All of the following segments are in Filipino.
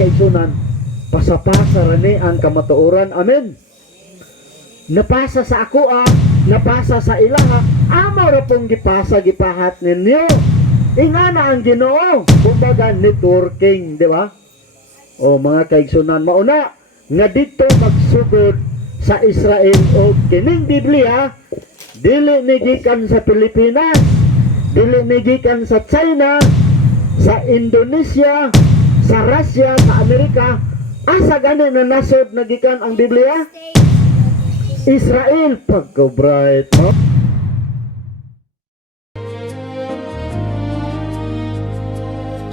kaigsunan, pasapasa rani ang kamatuoran. Amen. Napasa sa ako napasa sa ilaha, amo ra pong gipasa gipahat ninyo. Ingana ang Ginoo, kumbaga networking, di ba? O mga kaigsunan, mauna nga dito magsugod sa Israel o kining Biblia, dili migikan sa Pilipinas, dili migikan sa China, sa Indonesia, sa Russia, sa Amerika. Asa gani na nasod nagikan ang Biblia? Israel. Pagka-bright mo.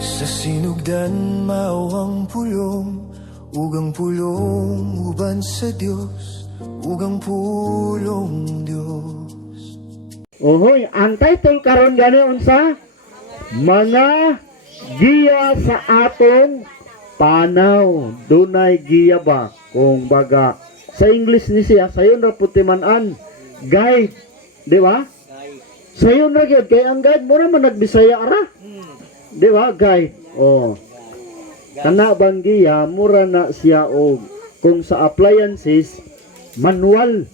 Sa sinugdan mawang pulong, ugang pulong uban sa Dios, ugang pulong Dios. Ohoy, ang title karon gani unsa? Mga giya sa atong panaw. Dunay giya ba? Kung baga sa English ni siya, sayon ra putimanan, guide, di ba? Sayon ra gyud kay ang guide mo man nagbisaya ara. Di ba, guide? Oh. Kana bang giya mura na siya og kung sa appliances manual.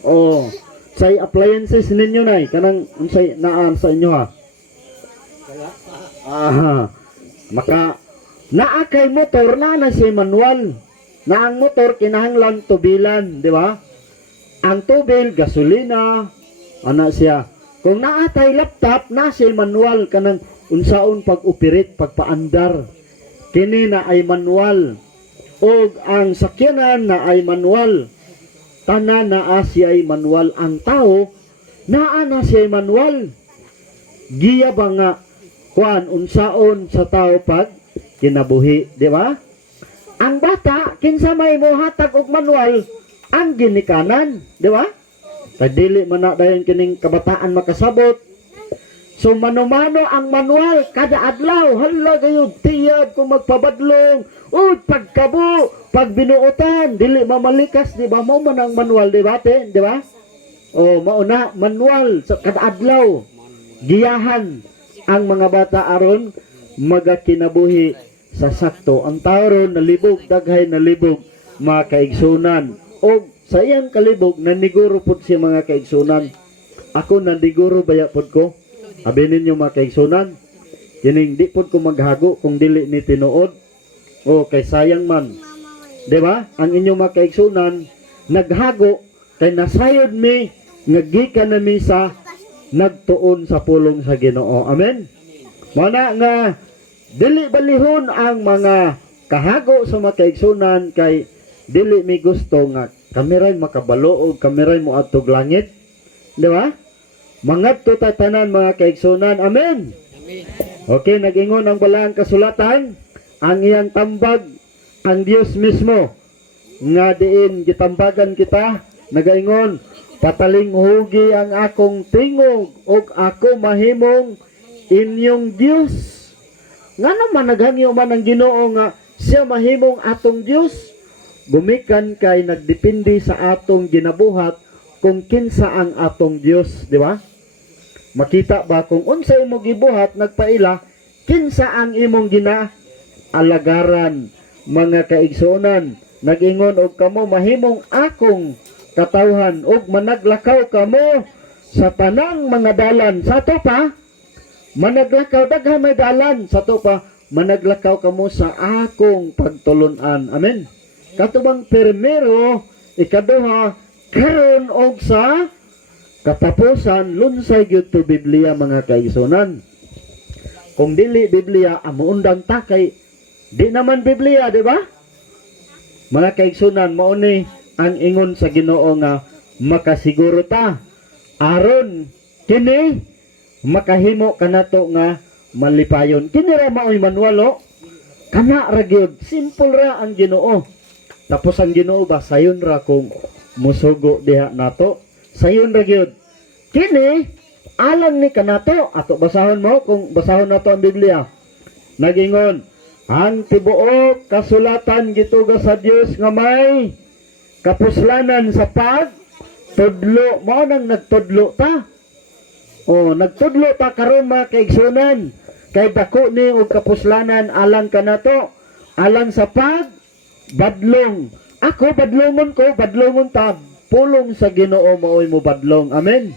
Oh, sa appliances ninyo nay kanang unsay naa sa inyo ha? Aha. Maka naa kay motor na siya manual. Na ang motor kinahanglan tubilan, di ba? Ang tubil gasolina, ana siya. Kung naatay laptop na siya manual kanang unsaon pag-operate pagpaandar. Kini na ay manual. Og ang sakyanan na ay manual. Tanan na siya ay manual. Ang tao naa na siya ay manual. Giya ba nga kuan unsaon sa tao pag kinabuhi, di ba? Ang bata kinsa may mohatag og manual ang ginikanan, di ba? Kadili man na dayon kining kabataan makasabot. So manumano ang manual kada adlaw, hala gayud tiyab kung magpabadlong, pagkabo, pagbinuotan, dili mamalikas, di ba? Mao man ang manual, di ba? Di ba? O mauna manual sa kada adlaw. Giyahan ang mga bata aron magakinabuhi sa sakto. Ang tao ron nalibog, daghay nalibog mga kaigsunan. O sa iyang kalibog, naniguro po siya mga kaigsunan. Ako naniguro baya po ko. Abinin niyo mga kaigsunan. Kining di po ko maghago kung dili ni tinuod. O kay sayang man. Diba? Ang inyong mga kaigsunan, naghago kay nasayod mi, ngagikan na mi sa nagtuon sa pulong sa Ginoo. Amen? Mana nga dili balihon ang mga kahago sa mga kaigsunan kay dili mi gusto nga kamiray makabalo o kamiray mo atog langit. Di ba? Mangadto ta tanan mga kaigsunan. Amen. Okay, nag-ingon ang balang kasulatan, ang iyang tambag ang Dios mismo nga diin gitambagan kita, nagaingon, patalinghugi ang akong tingog ug ako mahimong inyong Dios. Nga naman naghangyo man ang Ginoo nga siya mahimong atong Dios. Gumikan kay nagdepende sa atong ginabuhat kung kinsa ang atong Dios, di ba? Makita ba kung unsa imong gibuhat nagpaila, kinsa ang imong ginaalagaran mga kaigsunan. Nagingon og kamo mahimong akong katawhan og managlakaw kamo sa tanang mga dalan sa to pa. Managlakaw daghan may dalan sa to pa, managlakaw kamo sa akong pagtulunan. Amen. Katubang primero, ikaduha, karon og sa katapusan lunsay gyud to Biblia mga kaigsunan. Kung dili Biblia amo undang ta kay di naman Biblia, di ba? Mga kaigsunan, mao ni ang ingon sa Ginoo nga makasiguro ta aron kini makahimo kanato nga malipayon. Kini ra mao'y manual o. Kana ra gyud, simple ra ang Ginoo. Tapos ang Ginoo ba sayon ra kung musugo diha nato. Sayon ra gyud. Kini alang ni kanato. Ato basahon mo kung basahon nato ang Biblia. Nagingon, ang tibuok kasulatan gituga sa Dios nga may kapuslanan sa pagtudlo. Mao nang nagtudlo ta. Nagtudlo ta karon mga kaigsunan. Kay dako ni og kapuslanan alang kanato. alang sa badlong. Ako badlongon ko, badlongon ta, pulong sa Ginoo maoy mo badlong. Amen.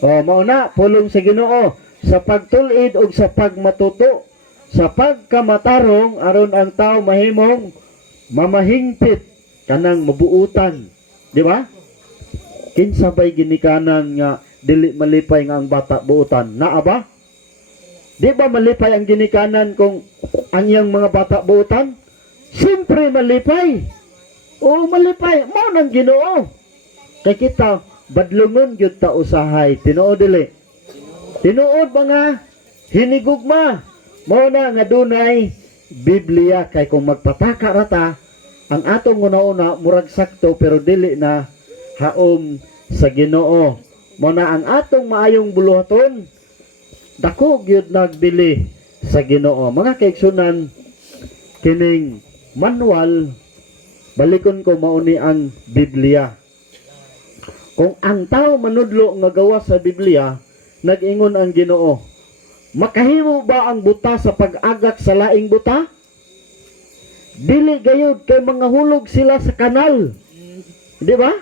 O mao na pulong sa Ginoo sa pagtul-id ug sa pagmatuto, sa pagkamatarong aron ang tao mahimong mamahingpit kanang mabuutan. Di ba? Kinsa bay ginikanan nga dili malipay nga ang bata buutan? Naa ba? Di ba malipay ang ginikanan kung ang iyang mga bata buutan? Siyempre malipay. O malipay. Mao nang Ginoo. Kay kita, badlungon gyud ta usahay. Tinuod dili. Tinuod mga hinigugma. Mao na nga dunay Biblia. Kay kung magpataka rata, ang atong una-una murag sakto pero dili na haom sa Ginoo. Mao na ang atong maayong buluhaton, dako gyud nagbili sa Ginoo. Mga kaigsunan, kining manual, balikon ko mauni ang Biblia. Kung ang tao manudlo nga gawa sa Biblia, nag-ingon ang Ginoo, makahimo ba ang buta sa pag-agak sa laing buta? Dili gayud kay mga hulog sila sa kanal. Di ba?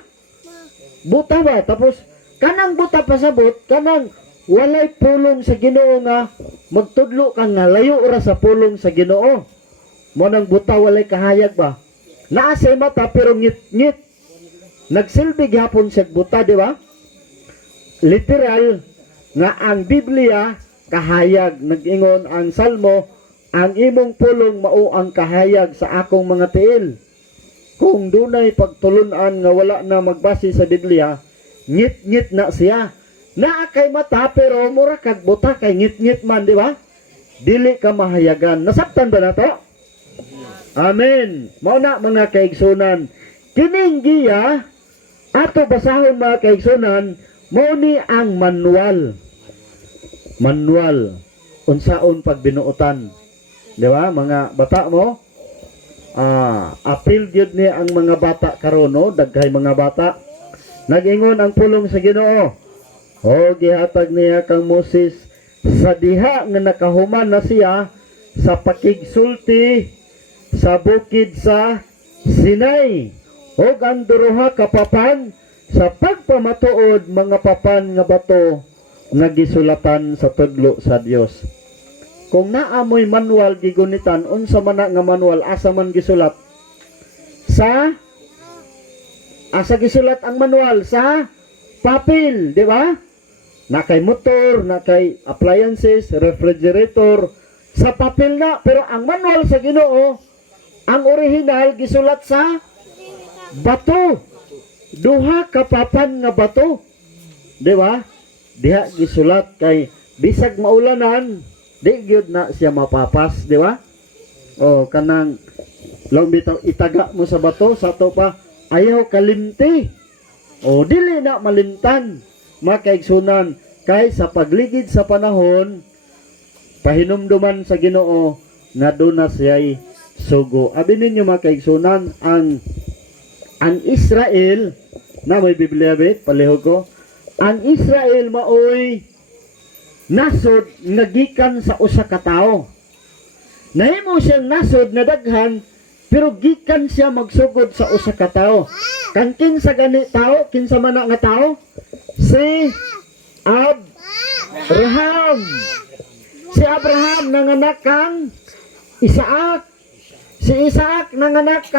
Buta ba? Tapos kanang buta pasabot, kanang walay pulong sa Ginoo nga magtudlo ka nga layo ra sa pulong sa Ginoo. Mo nang buta walay kahayag ba? Naa sa mata pero ngit-ngit. Nagsilbi gihapon sa buta, di ba? Literal nga ang Biblia kahayag. Nag-ingon ang Salmo, ang imong pulong mao ang kahayag sa akong mga tiil. Kung dunay pagtulunan nga wala na magbase sa Biblia, ngit-ngit na siya. Naa kay mata pero mura kag buta kay ngit-ngit man, di ba? Dili ka mahayagan. Nasabtan ba na to? Amen. Mao na mga kaigsunan. Kining giya ato basahon mga kaigsunan, mao ni ang manual. Manual unsaon pagbinuotan. Di ba? Mga bata mo, apil gyud ni ang mga bata karon, no? Daghay mga bata. Nag-ingon ang pulong sa Ginoo. O gihatag niya kang Moses sa diha nga nakahuman na siya sa pakigsulti sa bukid sa Sinai. O ang duruha ka papan sa pagpamatuod mga papan nga bato nga gisulatan sa tudlo sa Dios. Kung naamoy manual gigunitan, unsa man na nga manual asa man gisulat? Asa gisulat ang manual? Sa papel, di ba? Na kay motor, na kay appliances, refrigerator, sa papel na. Pero ang manual sa Ginoo, ang original gisulat sa bato. Duha ka papan nga bato. Di ba? Diha gisulat kay bisag maulanan, di gyud na siya mapapas, di ba? O kanang long bitaw itaga mo sa bato, sa to pa ayaw kalimti. O dili na malimtan. Makaigsunan kay sa pagligid sa panahon, pahinumduman sa Ginoo nga doon na siya'y sugo. Abi ninyo makaigsunan, ang Israel na may Biblia bit, palihog ko, ang Israel maoy nasod nga gikan sa usa ka tawo. Nahimo siyang nasod na daghan pero gikan siya magsugod sa usa ka tawo. Kan kinsa gani tawo, kinsa man nga tawo? Si Abraham. Si Abraham nanganak kang Isaac. Si Isaac nanganak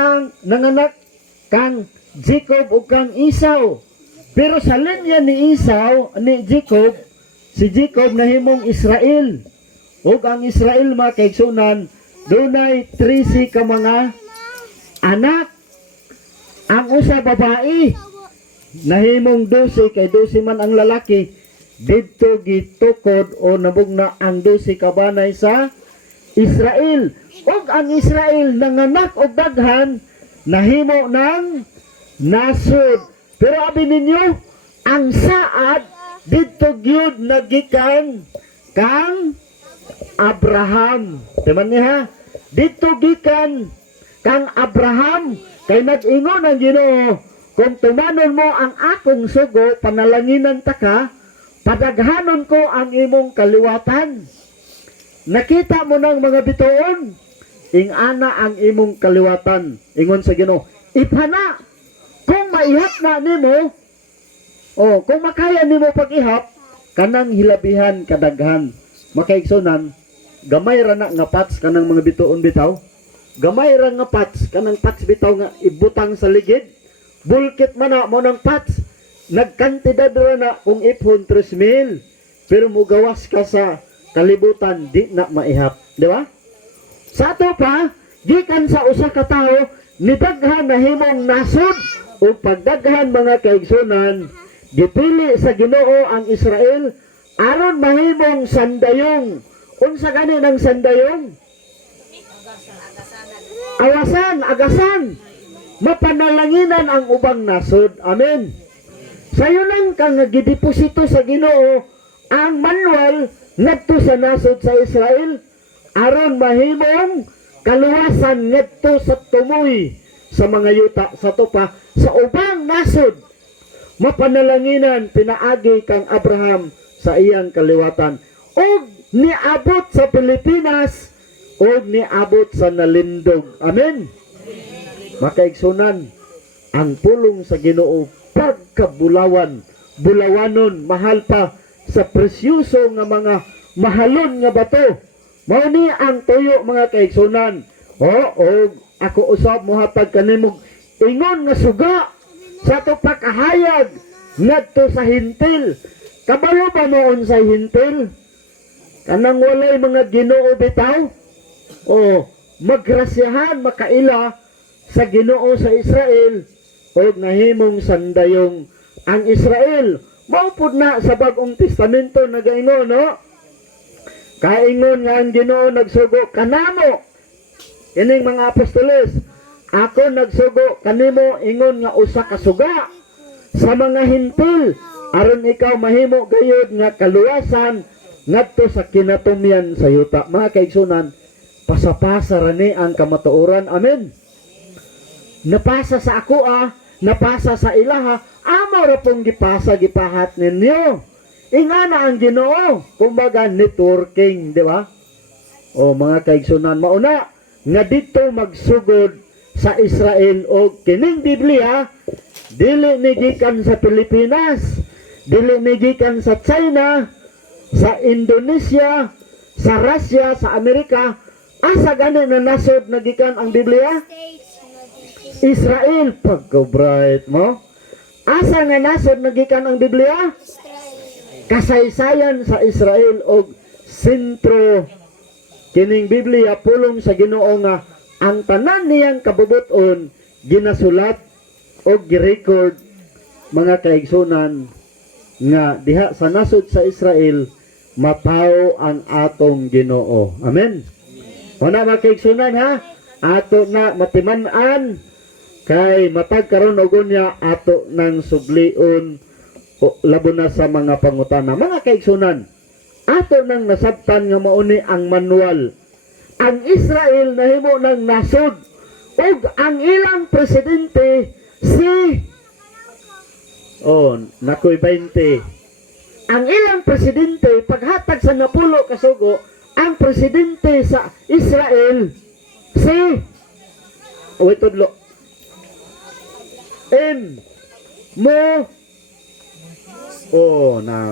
kang Jacob ug kang Esau. Pero sa linya ni Esau, ni Jacob, si Jacob nahimong Israel. Ug ang Israel mga kaigsunan, dunay 13 ka mga anak. Ang usa babae, nahimong 12 kay 12 man ang lalaki. Dito gitukod o nabugna ang 12 ka banay sa Israel. Ug ang Israel nanganak og daghan, nahimo ng nasod. Pero abi ninyo, ang saad dito gyud nagikan kang Abraham. Timan niya, dito gikan kang Abraham. Kay nag-ingon ang Ginoo, kung tumanon mo ang akong sugo, panalanginan ta ka, padaghanon ko ang imong kaliwatan. Nakita mo ng mga bituon, ing ana ang imong kaliwatan. Ingon sa Ginoo, iphana kung maihap na nimo, o kung makaya nimo pag-ihap, kanang hilabihan kadaghan. Makaigsunan, gamay ra na nga pats kanang mga bituon bitaw. Gamay ra nga pats kanang pats bitaw nga ibutang sa ligid. Bulkit man na mo ng pats. Nagkantidad ra na kung ipon 3,000. Pero mugawas ka sa kalibutan, di na maihap. Di ba? Sa ato pa, gikan sa usa ka tawo, nidaghan na himong nasod o pagdaghan mga kaigsunan, gipili sa Ginoo ang Israel aron mahimong sandayong. Unsa gani ng sandayong? Awasan, agasan. Mapanalanginan ang ubang nasod. Amen. Sayo lang kang nagideposito sa Ginoo ang manual ngadto sa nasod sa Israel aron mahimong kaluwasan ngadto sa tumoy sa mga yuta sa tupa sa ubang nasod. Mapanalanginan pinaagi kang Abraham sa iyang kaliwatan og niabot sa Pilipinas og niabot sa nalindog. Amen. Makaigsunan, ang pulong sa Ginoo pagkabulawan, bulawanon, mahal pa sa presyoso nga mga mahalon nga bato. Mao ni ang tuyo mga kaigsunan. O ako usab mohatag kanimog ingon nga suga sa to pakahayag ngadto sa hintil. Kabalo ba mo unsay hintil? Kanang walay mga Ginoo bitaw? O magrasyahan makaila sa Ginoo sa Israel o nahimong sandayong ang Israel. Maupod na sa Bagong Testamento nagaingon, no? Kaingon nga ang Ginoo nagsugo kanamo. Ining mga apostoles, ako nagsugo kanimo ingon nga usa ka suga sa mga hintil aron ikaw mahimo gayud nga kaluwasan ngadto sa kinatumyan sa yuta. Mga kaigsunan, pasapasa rani ang kamatuoran. Amen. Napasa sa ako napasa sa ilaha, amo ra pong gipasa gipahat ninyo. Ingana ang Ginoo, kumbaga networking, di ba? O mga kaigsunan, mauna nga dito magsugod sa Israel o kining Biblia, dili ni gikan sa Pilipinas, dili ni gikan sa China, sa Indonesia, sa Russia, sa Amerika. Asa gani na nasod na gikan ang Biblia? Israel. Pagka-bright mo. Asa nga nasod nagikan ang Biblia? Kasaysayan sa Israel o sentro kining Biblia pulong sa Ginoo nga ang tanan niyang kabubuton ginasulat o girecord mga kaigsunan nga diha sa nasod sa Israel mataw ang atong Ginoo. Amen. Wala mga kaigsunan ha, ato na matiman-an kay matag karon og unya ato nang sublion o labo na sa mga pangutana. Mga kaigsunan, ato nang nasabtan nga mauni ang manual. Ang Israel nahimo ng nasod ug ang ilang presidente si nakoy 20. Ang ilang presidente paghatag sa napulo kasugo, ang presidente sa Israel si tudlo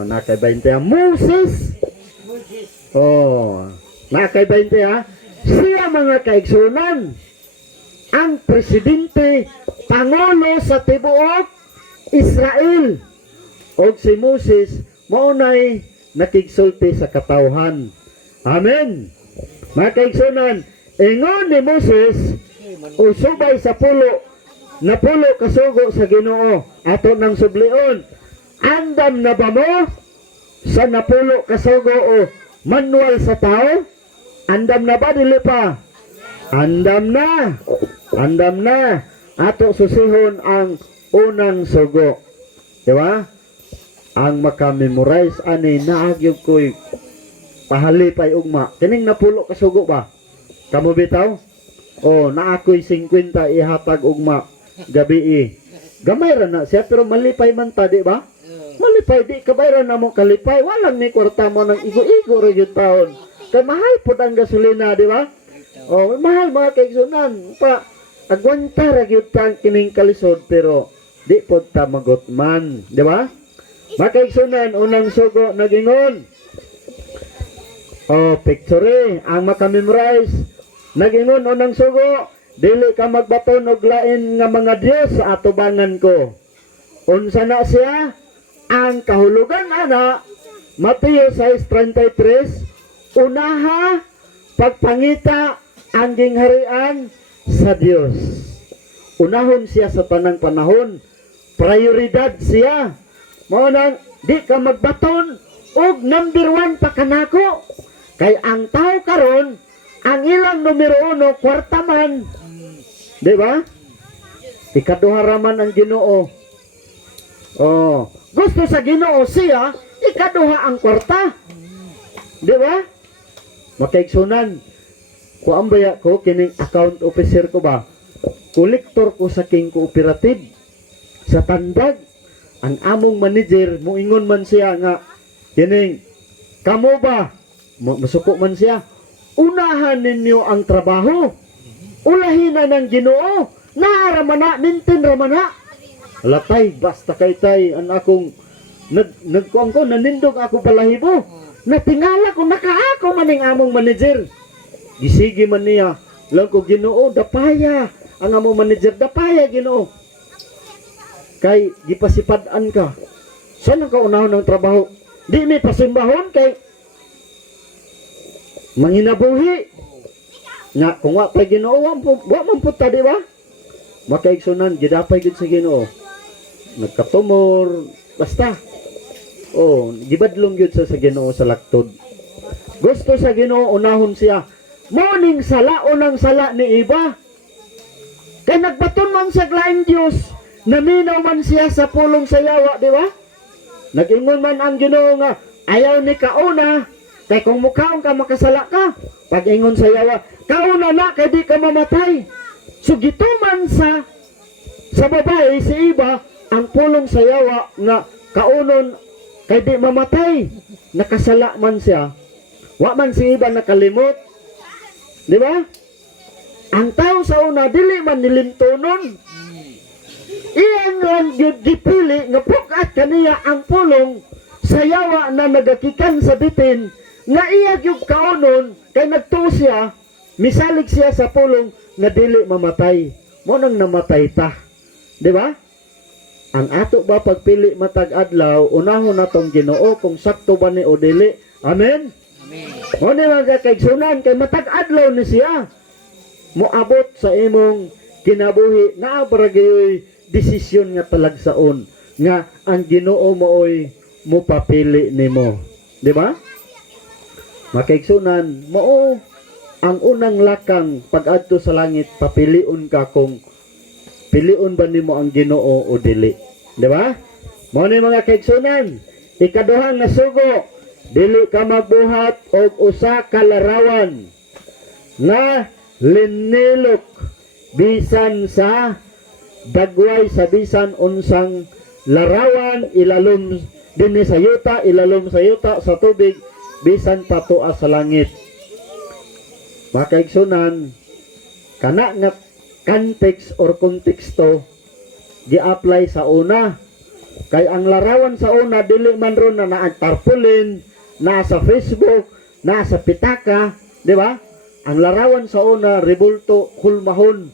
nakay 20 Moses. Nakay 20 ha. Siya mga kaigsunan ang presidente pangulo sa tibuok Israel. O si Moses maunay nakigsulti sa katawhan. Amen. Mga kaigsunan, ingon ni Moses usubay sa pulo kasugo sa Ginoo ato nang sublion. Andam na ba mo sa napulo kasugo o manual sa tao? Andam na ba dili pa? Andam na. Ato susihon ang unang sugo. Di ba? Ang makamemorize ani naagyog ko'y pahalipay ugma. Kining napulo kasugo ba? Kamu bitaw? Na ako'y 50 ihatag ugma gabi. Gamay ra na siya pero malipay man ta, di ba? Malipay di kabayran na mo kalipay. Walang ni kwarta mo ng igo-igo ra gyud taon. Kay mahal pud ang gasolina, di ba? Oh, mahal mga kaigsunan. Pa, agwanta ra gyud ta kining kalisod pero di pod ta magutman, di ba? Mga kaigsunan, unang sugo nagingon. Oh, picture ang makamemorize. Nagingon unang sugo, dili ka magbaton og lain nga mga Dios sa atubangan ko. Unsa na siya? Ang kahulugan ana, Mateo 6:33, unaha pagpangita ang gingharian sa Dios. Unahon siya sa tanang panahon. Prioridad siya. Mao nang di ka magbaton og number 1 pa kanako. Kay ang tao karon ang ilang numero 1 kwarta man. Di ba? Ikaduha raman ang Ginoo. Oh, gusto sa Ginoo siya ikaduha ang kwarta. Di ba? Makaigsunan. Kuan baya ko kining account officer ko ba? Kolektor ko sa king cooperative sa Tandag. Ang among manager muingon man siya nga kining kamo ba? Masuko man siya. Unahan ninyo ang trabaho. Ulahin na ng Ginoo. Naaramana, mintin ramana. Latay, basta kay tay ang akong nagkuang ko, nanindog ako balahibo. Natingala ko, nakaako maning among manager. Gisigi man niya, lang ko Ginoo, dapaya. Ang among manager, dapaya Ginoo. Kay, gipasipadan ka. Saan ang kaunahon ng trabaho? Di may pasimbahon kay manginabuhi. Nga, kung wa pa Ginoo, wa man puta, di ba? Makaigsunan, gidapay gid sa Ginoo. Nagkatumor, basta. Oh, gibadlong gyud sa Ginoo sa laktod. Gusto sa Ginoo unahon siya. Morning sala unang sala ni iba. Kay nagbaton man sa laing Dios, naminaw man siya sa pulong sa yawa, di ba? Nag-ingon man ang Ginoo nga ayaw ni kauna, kay kung mukhaon ka makasala ka. Pag-ingon sa yawa, kauna na kay di ka mamatay. So gituman sa babae si iba ang pulong sa yawa nga kaunon kay di mamatay. Nakasala man siya. Wa man si iba nakalimot. Di ba? Ang tao sa una dili man nilimtonon. Iyan lang gyud gipili nga pukat kaniya ang pulong sa yawa na nagakikan sa bitin nga iya gyud kaunon kay nagtuo siya, misalig siya sa pulong nga dili mamatay. Mo nang namatay ta. Di ba? Ang ato ba pagpili matag adlaw, unahon natong Ginoo kung sakto ba ni o dili. Amen. Mo ni mga kaigsunan kay matag adlaw ni siya. Moabot sa imong kinabuhi na baragayoy desisyon nga talagsaon nga ang Ginoo mooy mupapili nimo. Di ba? Makaigsunan, mao ang unang lakang pag-adto sa langit, papiliun ka kung piliun ba nimo ang Ginoo o dili. Di ba? Mao ni mga kaigsunan, ikaduhang nasugo, dili ka magbuhat og usa ka larawan nga linilok bisan sa dagway sa bisan unsang larawan ilalom dinhi sa yuta, ilalom sa yuta sa tubig bisan patuas sa langit. Makaigsunan, kana nga context or konteksto gi-apply sa una. Kay ang larawan sa una dili man ron na naagtarpulin, na sa Facebook, na sa pitaka, di ba? Ang larawan sa una rebulto hulmahon.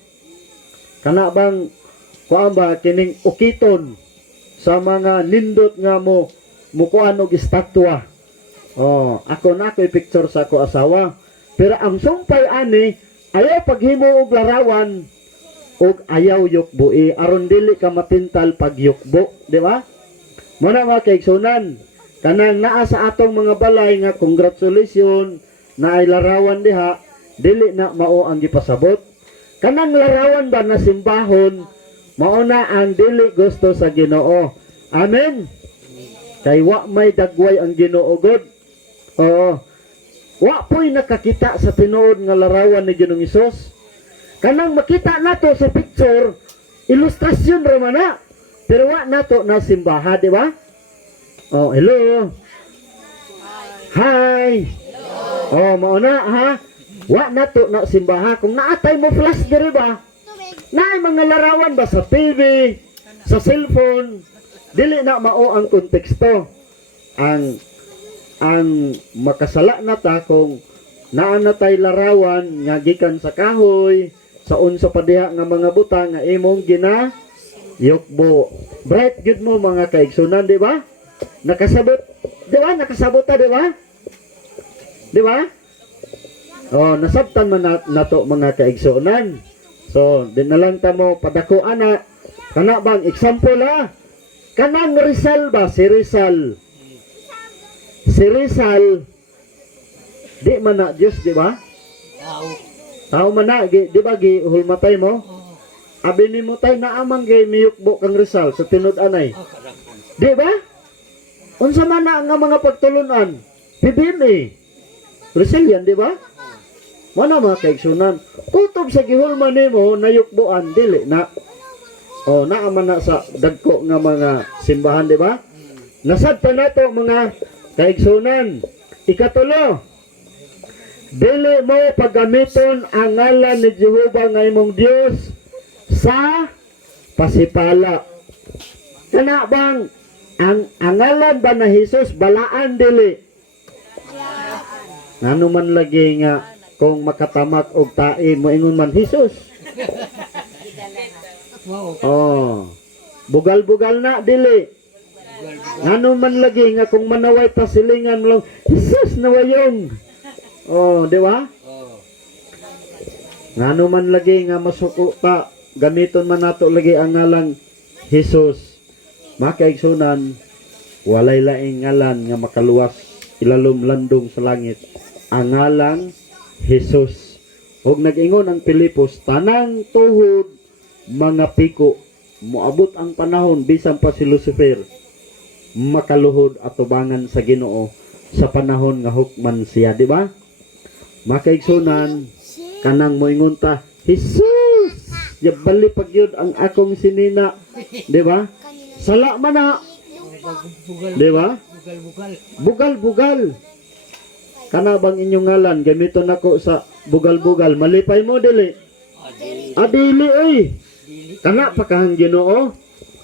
Kana bang kuan ba kining ukiton sa mga nindot nga mo mukuan og estatwa. Oh, ako na ko'y picture sa ako asawa. Pero ang sumpay ani, ayaw paghimo og larawan og ayaw yukboi. Aron dili ka matintal pag yukbo, di ba? Muna mga kaigsunan, kanang naa sa atong mga balay nga congratulations na ay larawan diha, dili na mao ang gipasabot. Kanang larawan ba na simbahon, mao na ang dili gusto sa Ginoo. Amen. Kay wa may dagway ang Ginoo God. Oo. Wa po'y nakakita sa tinuod nga larawan ni Ginoong Hesus. Kanang makita nato sa picture, ilustrasyon ra man na. Pero wa nato na simbaha, di ba? Oh, hello. Hi. Oh, mao na ha. Wa na to na simbaha. Kung naatay mo flash diri ba? Naay mga larawan ba sa TV, sa cellphone, dili na mao ang konteksto. Ang makasala na ta kung naa na tay larawan nga gikan sa kahoy, sa unsa pa diha nga mga butang nga imong gina yukbo. Bright good mo mga kaigsunan, di ba? Nakasabot, di ba? Nakasabot ta, di ba? Di ba? Oh, nasabtan man nato mga kaigsunan. So, din na lang ta mo padako ana. Kana bang example ha? Kanang Rizal ba? Si Rizal. Si Rizal, di man na Diyos, di ba? Tao man na, di ba gihulmatay mo? Abi ni mo tay na amang gay miyukbo kang Rizal sa tinud-anay. Di ba? Unsa man na nga mga pagtulunan? PBMA. Rizal yan, di ba? Mana mga kaigsunan? Kutob sa gihulma nimo nayukbuan dili na. O naaman na sa dagko nga mga simbahan, di ba? Nasad pa nato mga kaigsunan. Ikatulo, dili mo paggamiton ang ngalan ni Jehova nga imong Dios sa pasipala. Kana bang ang ngalan ba na Hesus balaan dili? Ngano man lagi nga kung makatamak og tae mo ingon man Hesus. Oh. Bugal-bugal na dili. Ngano man lagi nga kung manaway ta silingan mo lang Hesus nawayong. Oh, di ba? Ngano man lagi nga masuko ta gamiton man nato lagi ang ngalan Hesus. Makaigsunan walay laing ngalan nga makaluwas ilalom landong sa langit. Ang ngalan Hesus. Og nag-ingon ang Pilipos, tanang tuhod mga piko, moabot ang panahon bisan pa si Lucifer makaluhod at tubangan sa Ginoo sa panahon nga hukman siya, di ba? Makaigsunan kanang moingon ta, Hesus, yabali pagyud ang akong sinina, di ba? Sala man na, di ba? Bugal-bugal. Kana bang inyong ngalan gamiton nako sa bugal-bugal, malipay mo dili? Adili oy. Kana pa kahang Ginoo.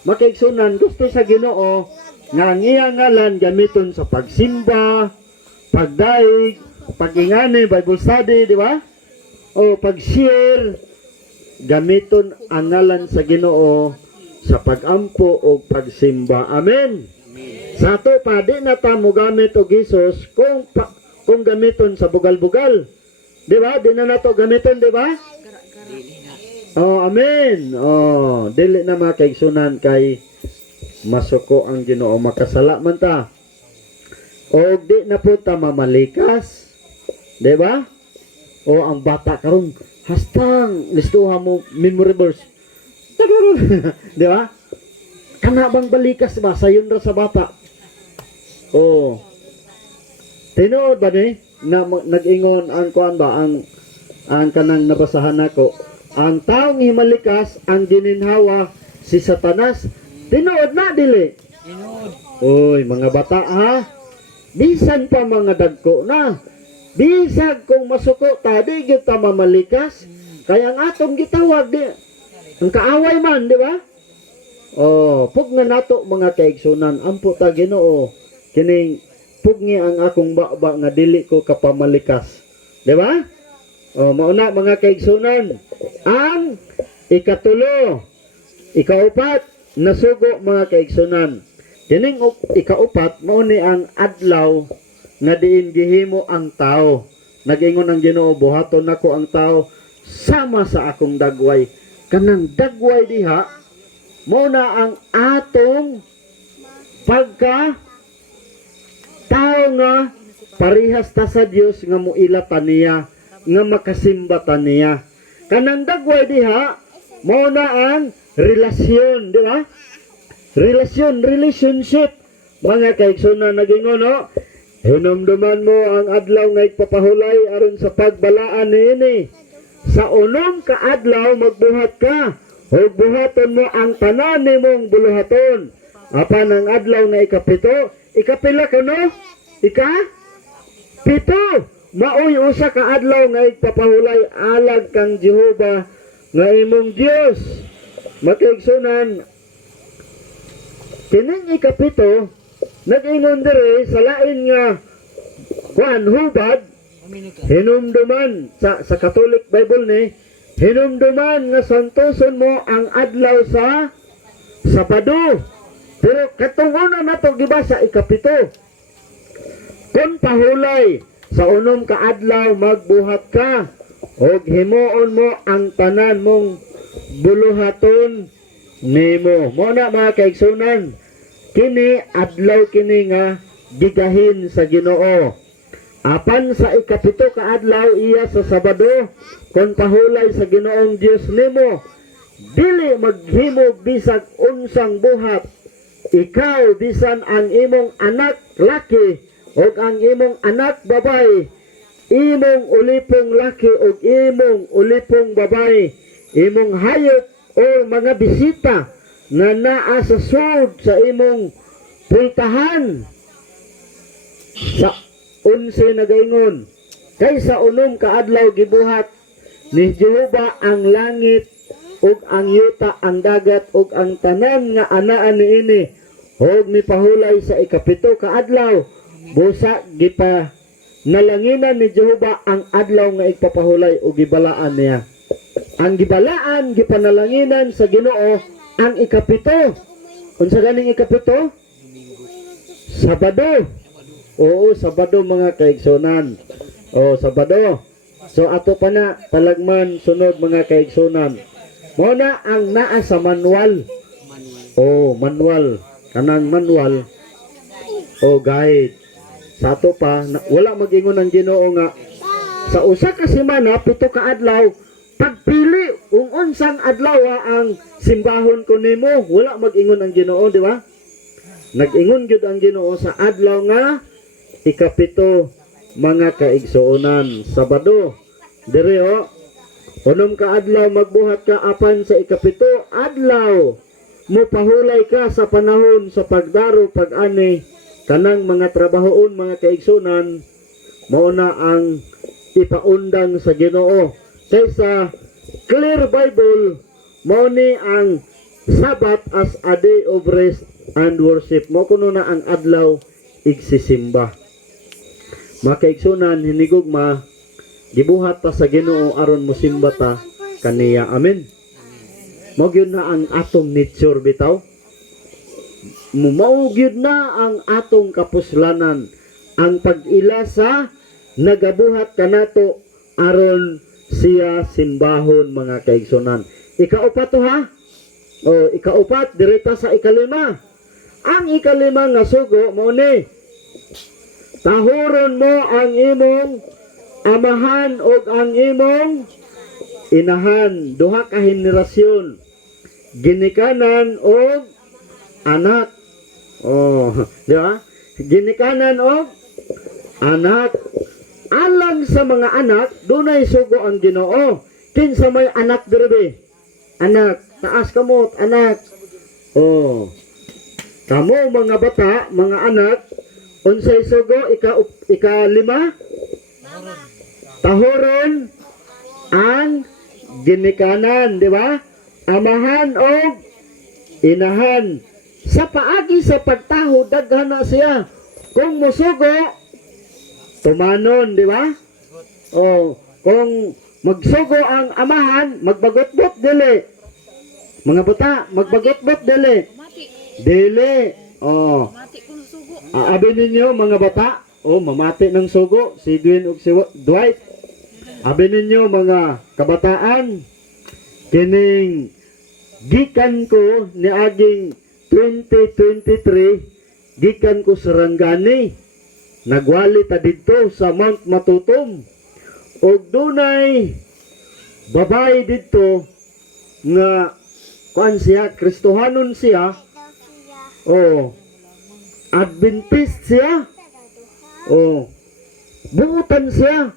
Makaigsunan gusto sa Ginoo nga ang iyang ngalan gamiton sa pagsimba, pagdaig, pag-ingani, Bible study, di ba? O pag-share, gamiton ang ngalan sa Ginoo sa pag-ampo o pagsimba. Amen. Sa ato pa di na ta mo gamit og Hesus kung gamiton sa bugal-bugal. Di ba? Di na nato gamiton, di ba? Oh, amen. Oh, dili na makaigsunan kay masuko ang Ginoo, makasala man ta. O di na po ta mamalikas. Di ba? O ang bata karon hastang listuha mo memory verse. Di ba? Kana bang balikas ba sayon ra sa bata? O tinuod ba ni na nag-ingon ang kuan ba ang kanang nabasahan nako, ang taong himalikas ang gininhawa si Satanas. Tinuod na dili. Oy mga bata ha, bisan pa mga dagko na, bisag kung masuko ta di gyud ta mamalikas, kaya ang atong gitawag di ang kaaway man, di ba? Oh, pug nga nato mga kaigsunan, ampo ta Ginoo kining pugni ang akong baba nga dili ko kapamalikas. Di ba? O, mauna mga kaigsunan. Ang ikatulo, ikaupat, nasugo mga kaigsunan. Kining ikaupat, mauni ang adlaw nga diin gihimo ang tao. Nag-ingon ang Ginoo, buhaton nako ang tao sama sa akong dagway. Kanang dagway diha, mauna ang atong pagka tao nga parihas ta sa Dios nga muila taniya, nga makasimba taniya. Kanang dagway diha mao na ang relasyon, di ba? Relationship. Mga kaigsunan nag-ingon no, hinumduman mo ang adlaw nga ipapahulay aron sa pagbalaan niini. Sa unom ka adlaw magbuhat ka, ug buhaton mo ang tanan nimong buluhaton. Apan ang adlaw nga ikapito, ikapila ka no? Pito. maoy usa ka adlaw nga igpapahulay alag kang Jehova nga imong Dios. Makaigsunan, kining ikapito nag-ingon diri sa lain nga kuan hubad, hinumduman sa Catholic Bible ni, hinumduman nga santoson mo ang adlaw sa Sabado. Pero katungunan na to giba sa ikapito. Kung pahulay sa unom ka adlaw magbuhat ka og himuon mo ang tanan mong buluhaton nimo. Mo na mga kaigsunan, kini adlaw kini nga gigahin sa Ginoo. Apan sa ikapito ka adlaw iya sa Sabado, kung pahulay sa Ginoong Dios nimo, dili maghimo bisag unsang buhat. Ikaw bisan ang imong anak laki o ang imong anak babay, imong ulipong laki o imong ulipong babay, imong hayop o mga bisita na naa sa sud sa imong pultahan. Sa 11 nagaingon, kaysa unom ka adlaw gibuhat ni Jehova ang langit ug ang yuta, ang dagat ug ang tanan nga anaan niini. Hog ni pahulay sa ikapito ka adlaw, busa gipa nalanginan ni Jehova ang adlaw nga igpapahulay o gibalaan niya. Ang gibalaan gipanalanginan sa Ginoo ang ikapito. Unsa ganing ikapito? Sabado. Oo, Sabado mga kaigsunan. O Sabado. So ato pa na talagman sunod mga kaigsunan. Mao na ang naa sa manual. O manual. Kanang manual o guide. Sa ato pa, wala mag-ingon ang Ginoo nga sa usa ka semana, 7 ka adlaw, pagpili kung unsang adlaw ang simbahon ko nimo, wala mag-ingon ang Ginoo, di ba? Nag-ingon gyud ang Ginoo sa adlaw nga ikapito mga kaigsuonan, Sabado. Dire o, unom ka adlaw magbuhat ka, apan sa ikapito adlaw mupahulay ka sa panahon sa pagdaro pag-ani kanang mga trabahoon mga kaigsunan. Mao na ang ipaundang sa Ginoo. Kaysa clear Bible, mao ni ang Sabbath as a day of rest and worship. Mao kuno na ang adlaw igsisimba. Mga kaigsunan, hinigugma gibuhat ta sa Ginoo aron mosimba ta kaniya. Amen. Mao gyud na ang atong nature bitaw. Mao gyud na ang atong kapuslanan, ang pag-ila sa nagabuhat kanato aron siya simbahon mga kaigsunan. Ikaupat to ha? O ikaupat direta sa ikalima. Ang ikalima nga sugo mao ni, tahuron mo ang imong amahan o ang imong inahan, duha ka henerasyon, ginikanan o anak. Oh, di ba? Ginikanan o anak. Alang sa mga anak, dunay sugo ang Ginoo. Kinsa may anak dirbe? Anak, taas kamot, anak. Oh. Kamo mga bata, mga anak, unsay sugo ikalima? Tahoron ang ginikanan, di ba? Amahan o inahan. Sa paagi sa pagtaho, daghan na siya. Kung musugo, tumanon, di ba? O, kung magsugo ang amahan, magbagot-bot dili. Mga bata, magbagot-bot dili. Dili. O, aabi ninyo mga bata, o mamati ng sugo, si Dwayne o si Dwight. Abi ninyo mga kabataan, kining gikan ko ni aging 2023, gikan ko sa Rangani, nagwali ta didto sa Mount Matutom, og dunay babae didto nga kuan siya, Kristohanon siya, o Adventist siya, o buutan siya,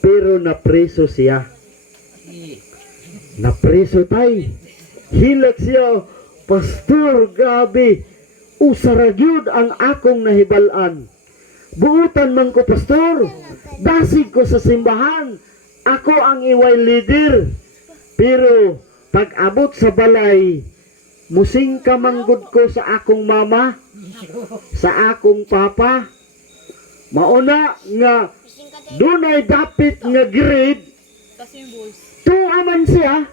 pero napreso siya. Napreso tay. Hilak siya, Pastor, gabi, usaragyod ang akong nahibalan. buutan man ko pastor. Dasig ko sa simbahan. Ako ang iway leader. Pero pag abot sa balay, musing ka manggod ko sa akong mama, sa akong papa. Mauna nga dunay dapit nga grade. Tuaman siya,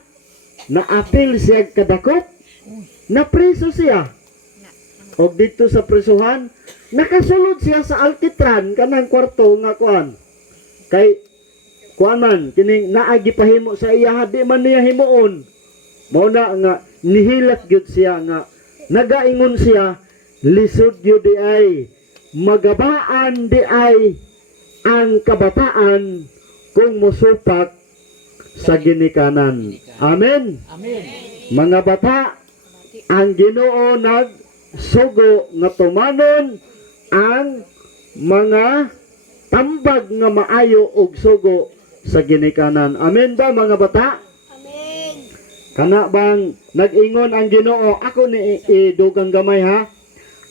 na-apil siya kadakop, na-preso siya. O dito sa presuhan, nakasulod siya sa alkitran, kanang kwarto nga kuan. Kay, kuan man, kining naagi pahimo sa iya, di man niya himuon. Mauna nga, nihilat gyud siya nga, nagaingon siya, lisod gyud di ay, magabaan di ay, ang kabataan, kung musupak sa ginikanan. Amen. Amen. Mga bata, ang Ginoo nagsugo nga tumanon ang mga tambag nga maayo og sugo sa ginikanan. Amen ba mga bata? Amen. Kana bang nag-ingon ang Ginoo? Ako ni idugang gamay ha.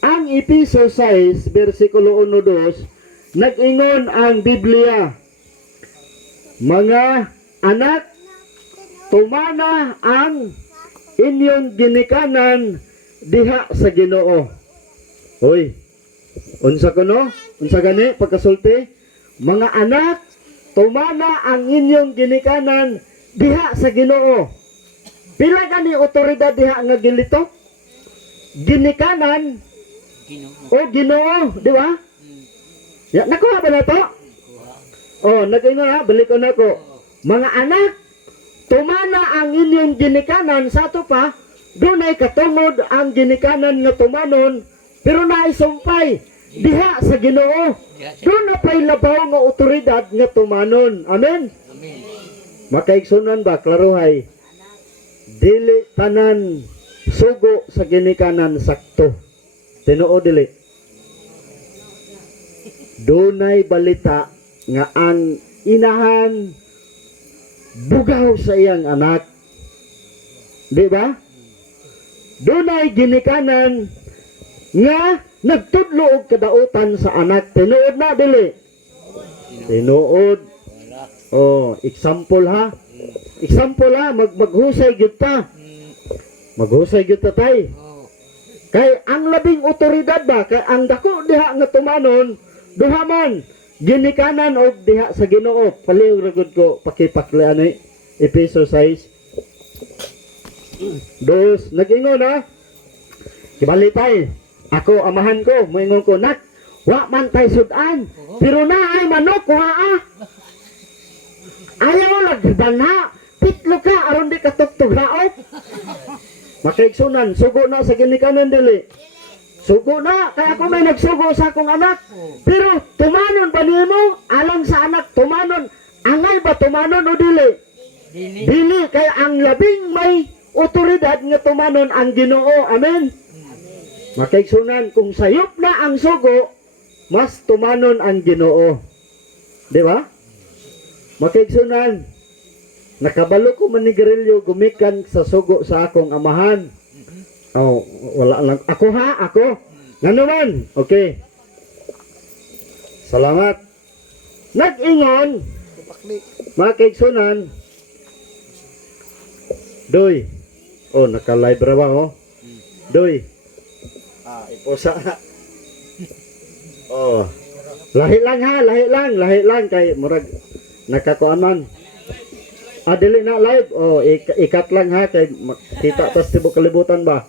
Ang Episo 6 versikulo 1-2 nag-ingon ang Biblia. Mga anak, tumana ang inyong ginikanan diha sa Ginoo. Hoy, unsa kuno? Unsa gani pagkasulti? Mga anak, tumana ang inyong ginikanan diha sa Ginoo. Pila gani otoridad diha nga gilito? Ginikanan o Ginoo, di ba? Ya, nakuha ba na to? Oh, nag-ingon ha, balik ko na ko. Mga anak, tumana ang inyong ginikanan sa ato pa, doon ay katungod ang ginikanan nga tumanon, pero naisumpay, diha sa Ginoo. Doon na pa'y labaw nga otoridad nga tumanon. Amen? Amen. Makaigsunan ba, klaruhay, dili tanan sugo sa ginikanan sakto. Tinuo dili. Dunay balita nga ang inahan bugaw sa iyang anak. Di ba? Dunay ginikanan nga nagtudlo og kadautan sa anak. Tinuod na dili. Tinuod. Oh, example ha. Example ha, maghusay gyud ta. Maghusay gyud ta tay. Kay ang labing otoridad ba, kay ang dako diha nga tumanon, duha man ginikanan og diha sa Ginoo. Paliw ragud ko pakipakli ani Episo 6. Dos, nag-ingon ha. Kibalitay, ako amahan ko, moingon ko nak, wa man tay sudan, pero na ay manok ko ha. Ayaw lagbanha, pitlo ka aron di ka tuktog raot. Makaigsunan, sugo na sa ginikanan dili. Sugo na, kaya ako may nagsugo sa akong anak. Pero tumanon ba nimo? Alang sa anak, tumanon. Angay ba tumanon o dili? Dili, kaya ang labing may otoridad nga tumanon ang Ginoo. Amen? Makaigsunan, kung sayop na ang sugo, mas tumanon ang Ginoo. Di ba? Makaigsunan, nakabalo ko manigarilyo gumikan sa sugo sa akong amahan. Oh, wala lang. Ako ha, ako. Nga naman. Okay. Salamat. Nag-ingon, mga kaigsunan, Doy. Oh, naka-live ra ba, oh? Doy. Iposa. Oh. Lahi lang ha, lahi lang kay murag nakakuan man. Dili na live. Oh, ikat lang ha kay kita tas tibok kalibutan ba.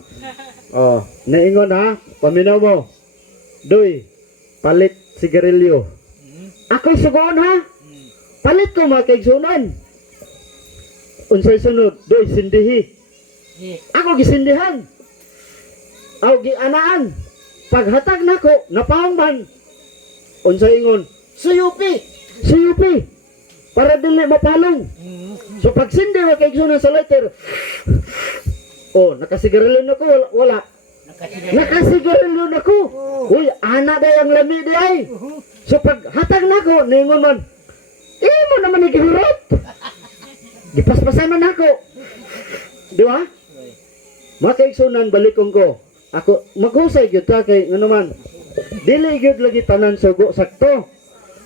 Oh, naingon ha, paminaw mo. Doy, palit sigarilyo. Ako'y sugon ha. Palit ko mga kaigsunan. Unsay sunod, doy sindihi. Ako gisindihan. Aw gianaan. Paghatag nako, napahong man. Unsay ingon, suyupi. Para dili mapalong. So pag sindi wa kaigsunan sa lighter. Oh, nakasigarilyo na ko, wala. Nakasigarilyo na ko. Uy, ana day ang lami di ay. So pag hatag na ko, ningon man, mo naman igihurot. Gipaspasan man ako. Di ba? Makaigsunan balikong ko. Ako, maghusay gyud ta kay ano man. Dili gyud lagi tanan sugo sakto.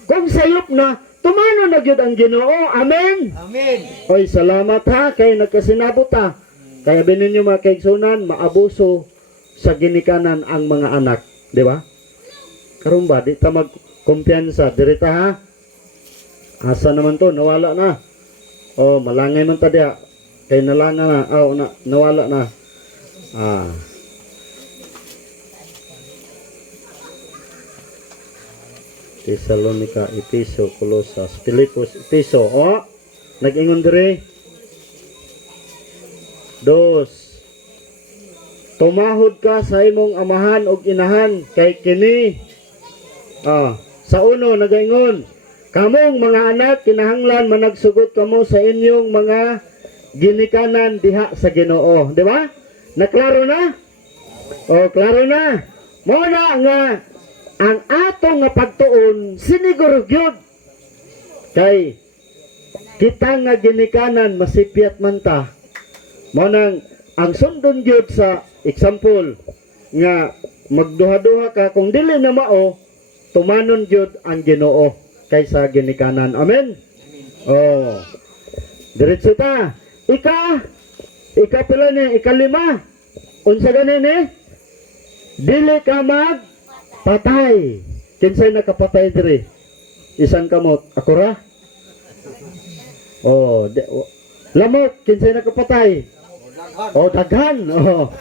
Kung sayop na, tumano na gyud ang Ginoo. Amen. Amen. Oy, salamat ha kay nagkasinabot ta. Kaya bininyo mga kaigsunan, maabuso sa ginikanan ang mga anak, di ba? Karon ba di ta magkumpiyansa dirita ha? Asa naman to, nawala na. Oh, malangay man ta diha. Kay nalanga na, nawala na. Tesalonica, Epeso, Colosas, Filipos, Epeso. Oh, nag-ingon dire. 2. Tumahod ka sa imong amahan ug inahan kay kini. Sa 1 nagaingon, kamong mga anak kinahanglan managsugot kamo sa inyong mga ginikanan diha sa Ginoo, di ba? Naklaro na? O, klaro na. Mo na nga ang atong nga pagtuon siniguro gyud kay kita nga ginikanan masipyat man ta. Mo nang ang sundon gyud sa example nga magduha-duha ka kung dili na mao tumanon gyud ang Ginoo kaysa ginikanan. Amen. Oh. Diretso ta. Ika pila ni ikalima. Unsa gani ni? Dili ka magpatay. Kinsay nakapatay diri? Isang kamot. Ako ra? Oh, lamot kinsay nakapatay? Oh, daghan. Oh.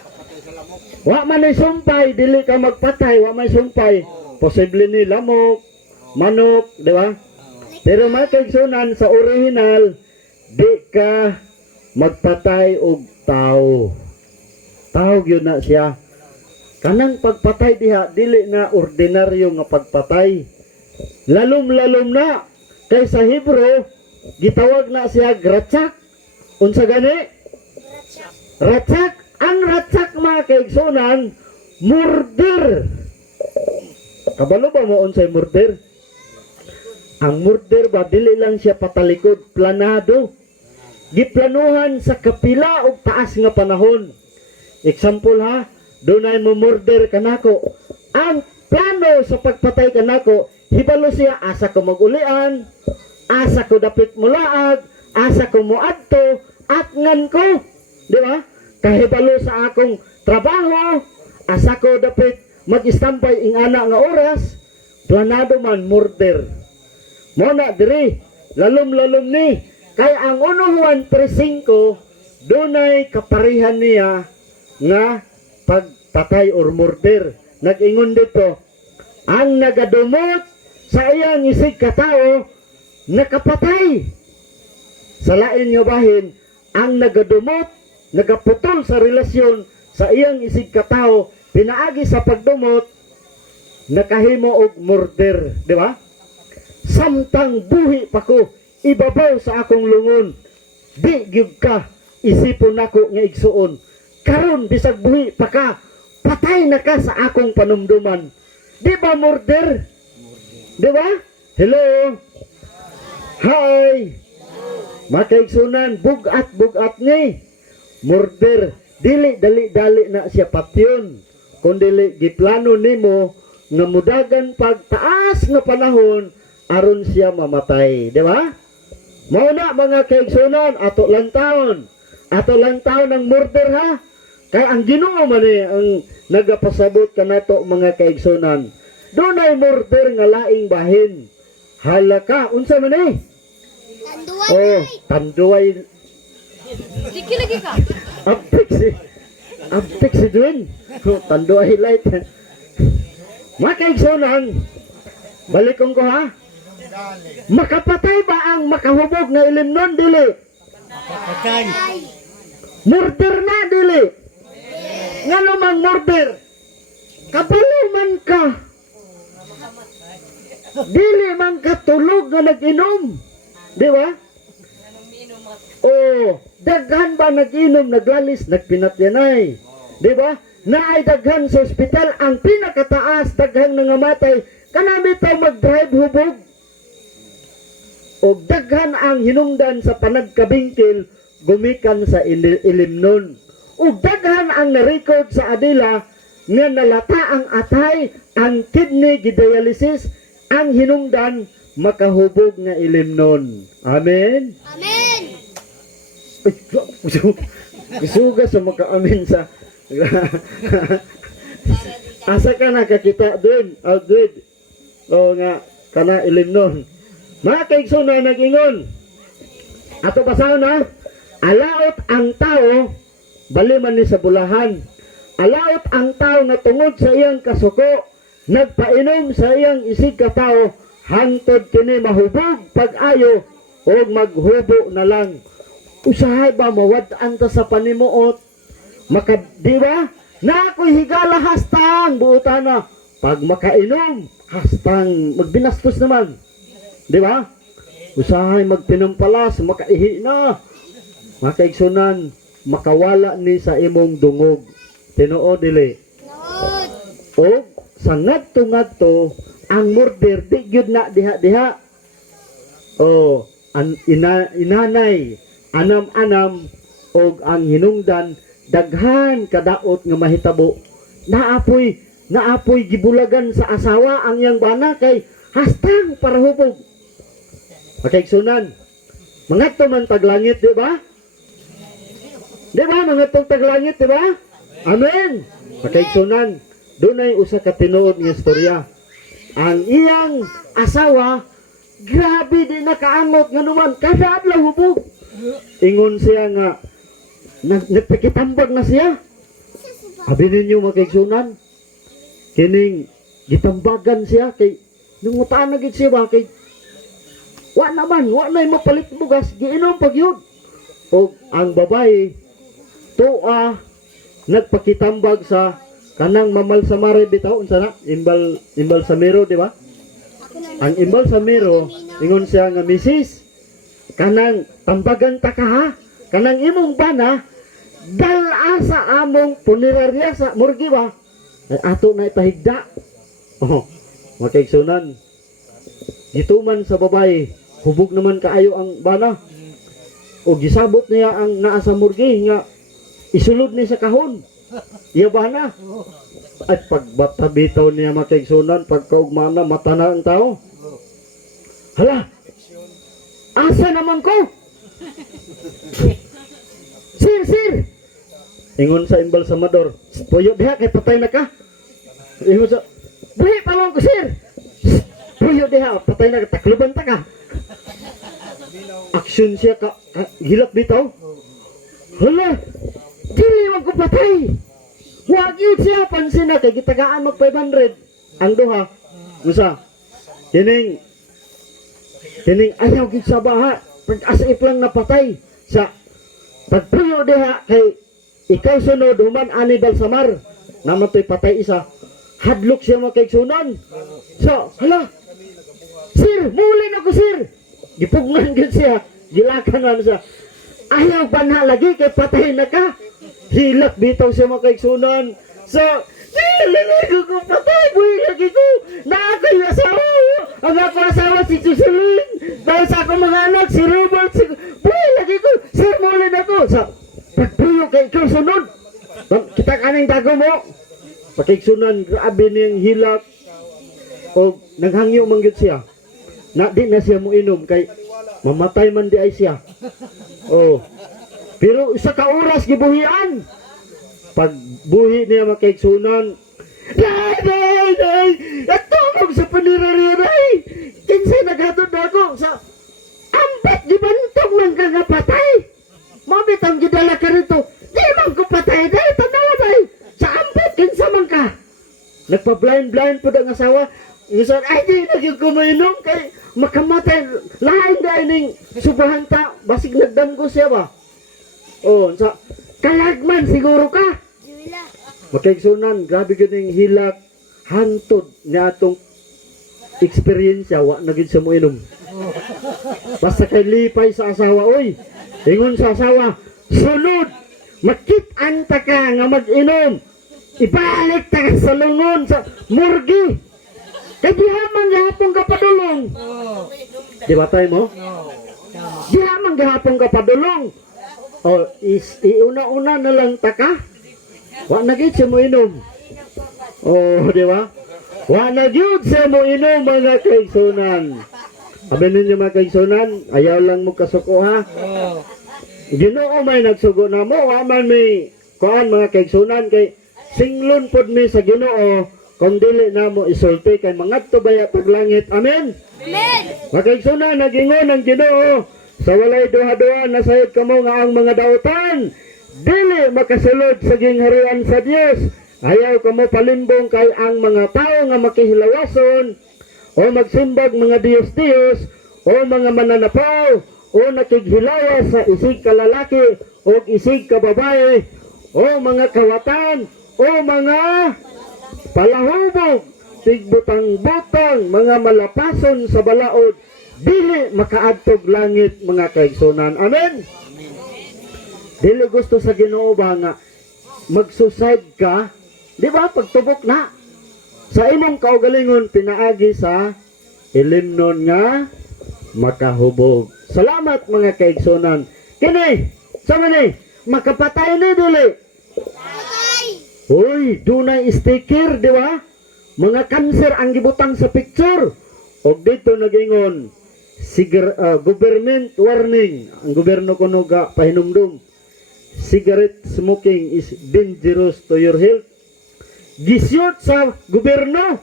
Wa man ni sumpay, dili ka magpatay, wa man sumpay. Posible ni lamok, manok, di ba? Pero makigsunan sa original, di ka magpatay og tao. Tao gyud na siya. Kanang pagpatay diha dili na ordinaryo nga pagpatay. Lalom-lalom na kay sa Hebro gitawag na siya gratsak. Unsa gani? Ratsak. Ang ratsak mga kaigsunan, murder. Kabalo ba mo unsay murder? Ang murder ba dili lang siya patalikod, planado. Giplanuhan sa kapila og taas nga panahon. Example ha, dunay mo murder kanako. Ang plano sa pagpatay kanako, hibalo siya asa ko magulian, asa ko dapit mulaag, asa ko moadto, at ngan ko, di ba? Kahibalo sa akong trabaho, asa ko dapit mag-istampay ing ana nga oras, planado man murder. Mo na diri, lalom-lalom ni, kay ang 1 Juan 3:5 dunay kaparihan niya nga pagpatay or murder. Nag-ingon dito, ang nagadumot sa iyang isig katao nakapatay. Sa lain nga bahin, ang nagadumot, nagaputol sa relasyon sa iyang isig katao, pinaagi sa pagdumot, nakahimo og murder, di ba? Samtang buhi pa ko, ibabaw sa akong lungon, di gyud ka isipon nako nga igsuon. Karon bisag buhi pa ka, patay na ka sa akong panumduman. Di ba murder? Di ba? Hello? Hi! Makaigsunan, bugat ni. Murder, dili dali-dali na siya patyon. Kung dili giplano nimo nga mudagan pagtaas nga panahon aron siya mamatay, di ba? Mao na mga kaigsunan, ato lang taon ang murder ha. Kay ang Ginoo man ang nagapasabot kanato mga kaigsunan. Dunay murder nga laing bahin. Halaka, unsa man eh? Tanduay. Oh, tanduay. Diki lagi ka. Apik si Dwayne. Oh, tanduay light. Mga kaigsunan, balikon ko ha. Makapatay ba ang makahubog na ilimnon dili? Patay. Murder na dili. Nga naman murder. Kabalo man ka. Dili man katulog nga nag-inom. Di ba? Oh, daghan ba nag-inom, naglalis, nagpinatyanay. Di ba? Naay daghan sa ospital, ang pinakataas, daghan nangamatay, kanami tayo mag-drive hubog. O daghan ang hinungdan sa panagkabingkil, gumikan sa ilimnon. O daghan ang na-record sa adila, nga nalata ang atay, ang kidney gidialysis, ang hinungdan makahubog nga ilimnon. Amen. Amen. Ay, kusuga sa maka-amen sa asa ka nakakita doon, Aldred. O nga, kana ilimnon. Mga kaigsoon na nag-ingon. Ato basahon na, alaot ang tao, bali man ni sa bulahan. Alaot ang tao na tungod sa iyang kasuko, nagpainom sa iyang isig ka tao, hantod kini mahubog pag-ayo o maghubo na lang. Usahay ba mawadaan ta sa panimuot? Di ba? Na ako'y higala hastang buutan na. Pag makainom, hastang magbinastos naman. Di ba? Usahay magpinumpalas, makaihi na. Makaigsunan, makawala ni sa imong dungog. Tinuod dili. Nood. O sa ngadto-ngadto ang murder di gyud na diha-diha. O inanay, anam-anam og ang hinungdan daghan kadaot nga mahitabo. Naapoy gibulagan sa asawa ang iyang bana kay hastang para hubog. Makaigsunan, mangadto man taglangit, di ba? Di ba mangadto taglangit, di ba? Amen. Makaigsunan, doon ay usa ka tinuod nga istorya. Ang iyang asawa, grabe di nakaamot nga naman, kada adlaw hubog. Ingon siya nga, nagpakitambag na siya. Abi ninyo makaigsunan, kining gitambagan siya kay nungutaan na gid siya ba kay wa na'y mapalit bugas, giinom pag yun. O ang babae, tuwa, nagpakitambag sa kanang mamalsamare bitaw unsa na imbal samero, di ba? Ang imbal samero ingon siya nga, misis, kanang tambagan ta ka ha, kanang imong bana dala sa among punerarya sa murgi ba, ay ato na ipahigda. Oh, makaigsunan, gituman sa babae, hubog naman kaayo ang bana, o gisabot niya ang naa sa murgi nga isulod ni sa kahon. Iya ba na? At pagbata bitaw niya makaigsunan, pagkaugmana mata na ang tao. Hala! Asa naman ko? Sir! Ingon sa embalsamador, puyo diha kay patay na ka. Ingon sa, buhi pa lang ko sir! Puyo diha, patay na ka, takluban ta ka. Aksyon siya ka hilak bitaw. Hala! Dili man ko patay. Huwag yun siya pansin na kay gitagaan mag 500 ang duha. Usa. Kining ayaw gid sa baha. Pag asip lang napatay sa pagpuyo diha kay ikaw sunod human ani balsamar. Naman to'y patay isa. Hadlok siya makaigsunan. So, hala. Sir, muli na ko sir. Gipugnan gid siya. Gilakan man siya. Ayaw ba na lagi kay patay na ka? Hilak bitaw siya makaigsunan. So, lalago ko patay, buhay lagi ko. Na ako yung asawa. Ang ako asawa si Jocelyn. Dahil sa akong mga anak, si Robert, buhay lagi ko. Sir, muli na ko. So, pagpuyo kay ikaw sunod. Kita kaning tago mo. Pakigsunan, grabe niyang hilak. O, naghangyo manggit siya. Na di na siya mo inom kay mamatay man di ay siya. Oh. Pero isa ka oras gibuhian. Pag buhi niya makaigsunan, Day! Atulog sa panirariray! Kinsay naghatod na ako sa ambat gibantog ng kagapatay! Mabit ang gidala ka rito, di man ko patay, day! Tanawa, day! Sa ambat, kinsa man ka! Nagpa-blind po ang asawa, Minsan, ay di nagyog ko mainom kay makamatay. Lain dahil ning subahan ta, basig nagdamgo siya ba? Oh, sa kalagman siguro ka. Juila. Makaigsunan, grabe ganing hilak, hantod niya atong experience wa naging sa mo inom. Basta kay lipay sa asawa, oy. Ingon sa asawa, sunod, makit-an ta ka nga mag-inom. Ibalik ta ka sa lungon sa murgi. Kaya di hamang gahapon ka padulong. Di ba tayo mo? Di hamang gahapon ka padulong. O, iuna-una na lang ta ka. Wa nagit siya mo inom. Oh, di ba? Wa na gyud sa mo inom mga kaigsunan. Abi ninyo mga kaigsunan, ayaw lang mo kasuko ha. Ginoo may nagsugo na mo, wa man may kuan mga kaigsunan kay singlon pod mi sa Ginoo kung dili na mo isulti kay mangadto baya paglangit. Amen. Amen. Mga kaigsunan, nagingon ang Ginoo sa walay duha-duha na sayod kamo nga ang mga dautan dili makasulod sa gingharian sa Dios. Ayaw kamo palimbong kay ang mga tao nga makihilawason o magsimbag mga Diyos-Diyos o mga mananapaw o nakighilawas sa isig kalalaki o isig kababae o mga kawatan o mga palahubog, tigbutang-butang, mga malapason sa balaod, dili makaadtog langit mga kaigsunan. Amen? Dili gusto sa Ginoo ba nga mag-suicide ka? Di ba? Pagtubok na. Sa imong kaugalingon, pinaagi sa ilimnon nga makahubog. Salamat mga kaigsunan. Kini, sama ni, makapatay ni dili. Patay. Uy, dunay sticker, di ba? Mga cancer ang gibutang sa picture. O dito nagingon, government warning. Ang gobyerno kuno ga pahinumdum. Cigarette smoking is dangerous to your health. Gisyot sa gobyerno.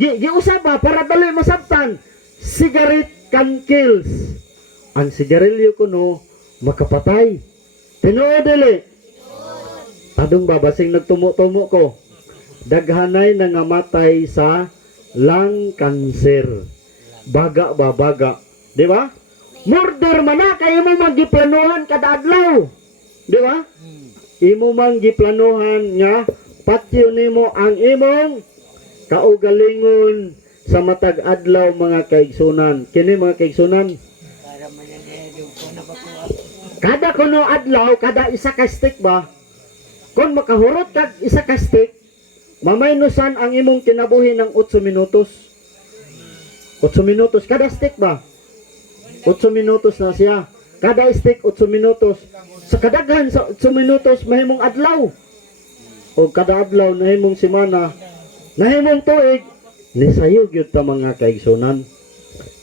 Giusap ba para dali masabtan. Cigarette can kills. Ang sigarilyo kuno makapatay. Tinuod dili. Adong babasing nagtumo-tumo ko. Daghanay nangamatay sa lung cancer. Baga ba baga. Di ba? Murder man na kay mo magiplanuhan kada adlaw. Di ba? Imo mang giplanuhan nga patyo nimo ang imong kaugalingon sa matag adlaw mga kaigsunan. Kini mga kaigsunan. Kada kuno adlaw, kada isa ka stick ba? Kung makahurot kag isa ka stick, mamaynusan ang imong kinabuhi ng 8 minutos. 8 minutos kada stick ba? 8 minutos na siya. Kada stick 8 minutos. Sa kadaghan sa 8 minutos mahimong adlaw. O kada adlaw nahimong semana, nahimong tuig, nisayog yun ta mga kaigsunan.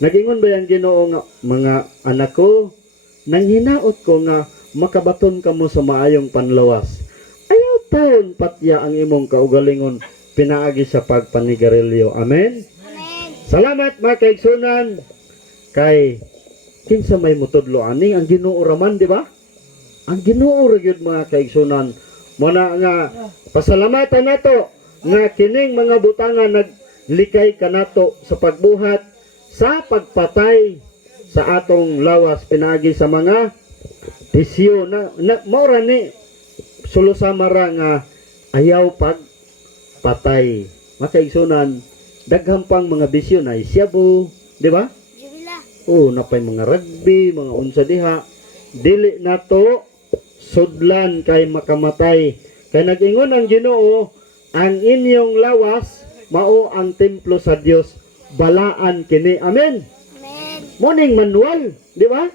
Nagingon ba yung Ginoo nga mga anak ko, nang hinaot ko nga makabaton ka mo sa maayong panlawas. Ayaw taon patya ang imong kaugalingon pinaagi sa pagpanigarilyo. Amen? Amen. Salamat mga kaigsunan. Kay kinsa may mutudlo ani ang Ginoo raman, di ba? Ang Ginoo ra gyud mga kaigsunan. Muna nga pasalamatan nato nga kining mga butangan naglikay kanato sa pagbuhat sa pagpatay sa atong lawas pinaagi sa mga bisyo na maura ni sulusamara nga ayaw pagpatay. Mga kaigsunan, daghang pang mga bisyo na isyabu, di ba? Jubila. Oh, napay mga rugby, mga unsa diha. Dili nato sudlan kay makamatay. Kay nag-ingon ang Ginoo, ang inyong lawas mao ang templo sa Dios. Balaan kini. Amen. Amen. Morning manual, di ba?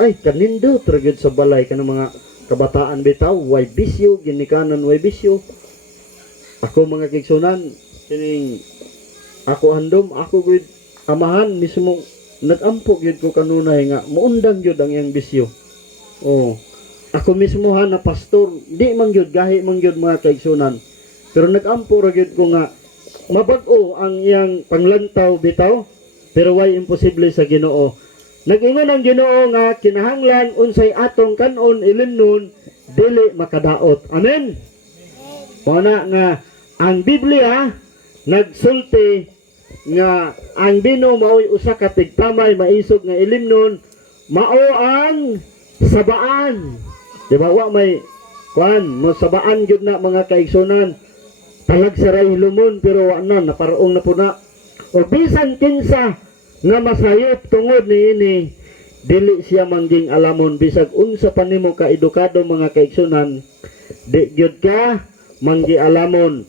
Ay, kanindo traged sa balay kanang mga kabataan bitaw, way bisyo, ginikanan way bisyo. Ako mga kigsunan, kining ako handom, ako gud amahan mismo nagampok yun ko kanunay nga muundang yun ang iyang bisyo. Oh, ako mismo ha na pastor, di man yun, gahi man yun mga kaigsunan. Pero nagampo ra yun ko nga mabag-o ang iyang panglantaw bitaw, pero way imposible sa Ginoo. Nag-ingon ang Ginoo nga kinahanglan unsay atong kanon ilimnon dili makadaot. Amen. Muna nga ang Biblia nagsulti nga ang bino mao'y usa ka tigtamay maisog nga ilimnon mao ang sabaan. Di ba wa may kuan mo sabaan gyud na mga kaigsunan. Talag saray lumon pero wa na naparaong na puna. O bisan kinsa nga masayop tungod niini dili siya mangging alamon bisag unsa pa nimo ka edukado mga kaigsunan di gyud ka manggi alamon.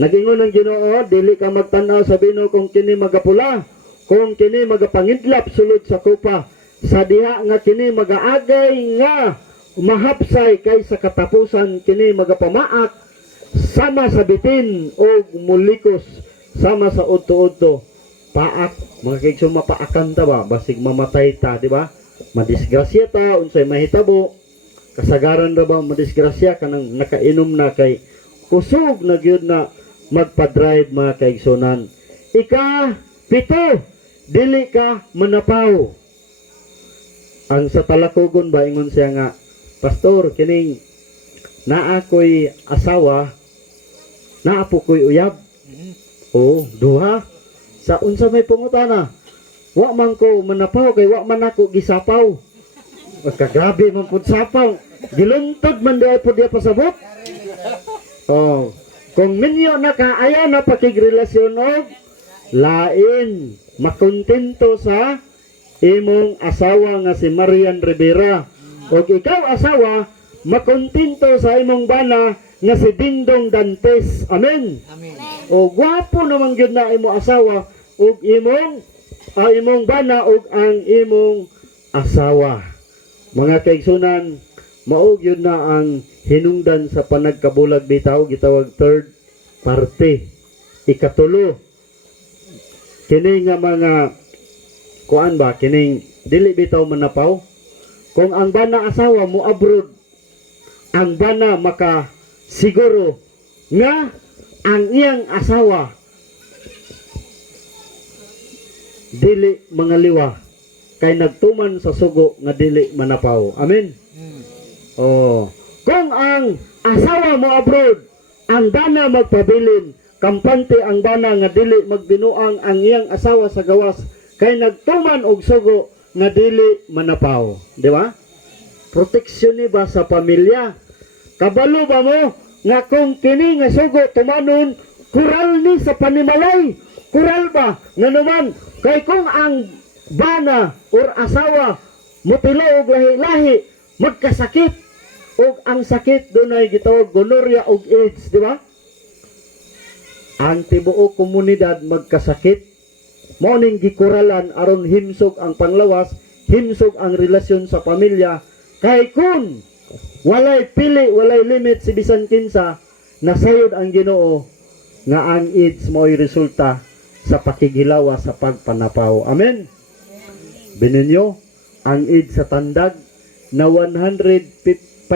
Nagingon ng Ginoo, dili ka magtan-aw sa bino kung kini magapula, kung kini magapangidlap sulod sa kupa, sa diha nga kini magaagay nga mahapsay kay sa katapusan kini magapamaak sama sa bitin o mulikos sama sa udto-udto paak mga kaigsoon mapaakan ta ba basig mamatay ta di ba madisgrasya ta unsay mahitabo kasagaran ra ba madisgrasya kanang nakainom na kay usog na gyud na magpa-drive mga kaigsunan. Ika-7, dili ka manapaw. Ang sa talakogon ba ingon siya nga, Pastor, kining naa ko'y asawa, naa po ko'y uyab. O, duha. Sa unsa may pangutana, wa man ko manapaw kay wa man ako gisapaw. Magkagrabe man pud sapaw. Giluntod man diay pud diya pasabot. Oh, kung minyo na ka ayaw na pakigrelasyon og lain makontento sa imong asawa nga si Marian Rivera og ikaw asawa makontento sa imong bana nga si Dingdong Dantes. Amen. Amen. O gwapo naman gyud na imong asawa ug imong bana ug ang imong asawa. Mga kaigsunan, mao gyud na ang hinungdan sa panagkabulag bitaw gitawag third parte. Ikatulo, kini nga mga kuan ba kining dili bitaw manapaw. Kung ang bana asawa mo abroad, ang bana maka siguro nga ang iyang asawa dili mangaliwa kay nagtuman sa sugo nga dili manapaw. Amen. Oh, kung ang asawa mo abroad, ang bana magpabilin, kampante ang bana nga dili magbinuang ang iyang asawa sa gawas kay nagtuman og sugo nga dili manapaw, di ba? Proteksyon ni ba sa pamilya? Kabalo ba mo nga kung kini nga sugo tumanon kural ni sa panimalay? Kural ba nga naman kay kung ang bana or asawa mutilo og lahi-lahi magkasakit og ang sakit dunay gitawag gonorrhea og AIDS, di ba? Ang tibuok komunidad magkasakit mao ning gikuralan aron himsog ang panglawas, himsog ang relasyon sa pamilya kay kun walay pili, walay limit si bisan kinsa nasayod ang Ginoo nga ang AIDS mo'y resulta sa pakighilawa sa pagpanapaw. Amen. Bininyo ang AIDS sa tandag na 500%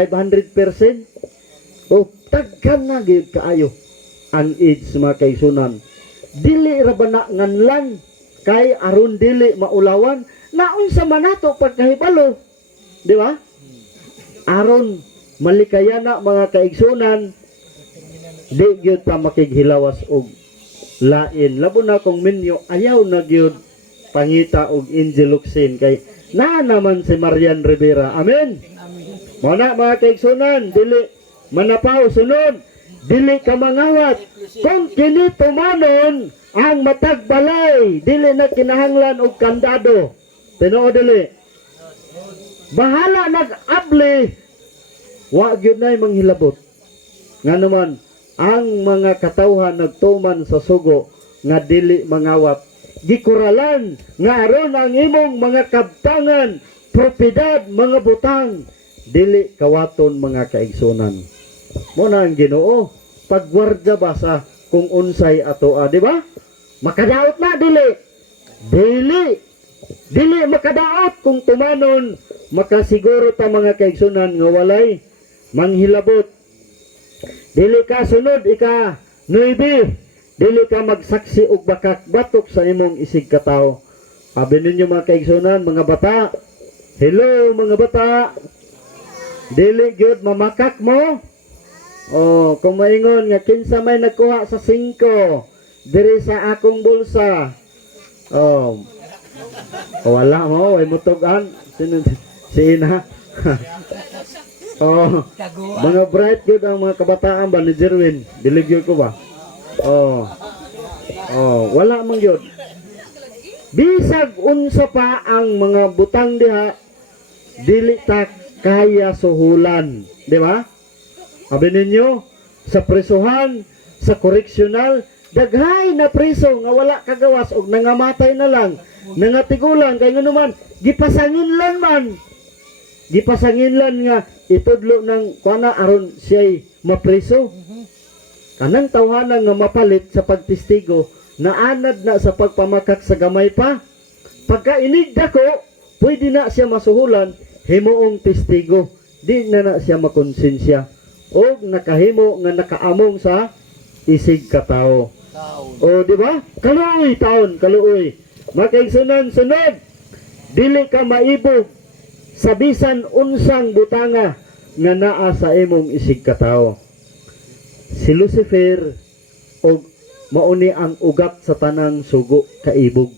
o tagkan na gyud kaayo ang AIDS mga kaisunan. Dili ra ba na nganlan kay aron dili maulawan naon sa manato pagkahibalo, di ba? Aron malikayana mga kaigsunan di gyud ta makighilawas og lain. Labo na kung minyo ayaw na gyud pangita og injeluxin kay na naman si Marian Rivera. Amen. Muna mga kaigsunan, dili manapaw. Sunod, dili ka mangawat. Kung kini tumanon ang matag balay, dili na kinahanglan og kandado. Tinuod dili. Bahala nag-abli, wa gyud nay manghilabot. Nga naman ang mga katawhan nagtuman sa sugo nga dili mangawat. Gikuralan nga aron ang imong mga kabtangan, propiedad, mga butang dili kawaton mga kaigsunan. Mo na ang Ginoo pagwardya ba sa kung unsay ato di ba? Makadaot na dili makadaot kung tumanon makasiguro ta mga kaigsunan nga walay manghilabot. Dili ka sunod ika 9, dili ka magsaksi og batok sa imong isig katawo. Abi ninyo mga kaigsunan, mga bata. Hello mga bata. Dili gyud mamakak mo. Oh, kung maingon nga kinsa may nagkuha sa 5 diri sa akong bulsa. Oh. Wala mo, way mutugan. Si Ina. Oh, mga bright gyud ang mga kabataan ba ni Jerwin? Dili gyud ko ba? Oh. Oh, wala man gyud. Bisag unsa pa ang mga butang diha dili ta kaya suhulan, di ba? Abi ninyo sa presohan, sa koreksyonal, daghay na preso nga wala kagawas og nangamatay na lang, nangatigulan kay nganuman gipasangin lang man. Gipasangin lang nga itudlo ng kuana aron siya'y mapreso. kanang tawhanan nga mapalit sa pagtistigo, naanad na sa pagpamakak sa gamay pa. Pagka inigda ko, pwede na siya masuhulan, himuong testigo. Di na siya makonsensya. O nakahimo nga nakaamong sa isig katao. O di ba? Kaluoy taon, kaluoy. Makaigsunan sunod. Dili ka maibog sa bisan unsang butanga nga naa sa imong isig katao. Si Lucifer o mauni ang ugat sa tanang sugo kaibog.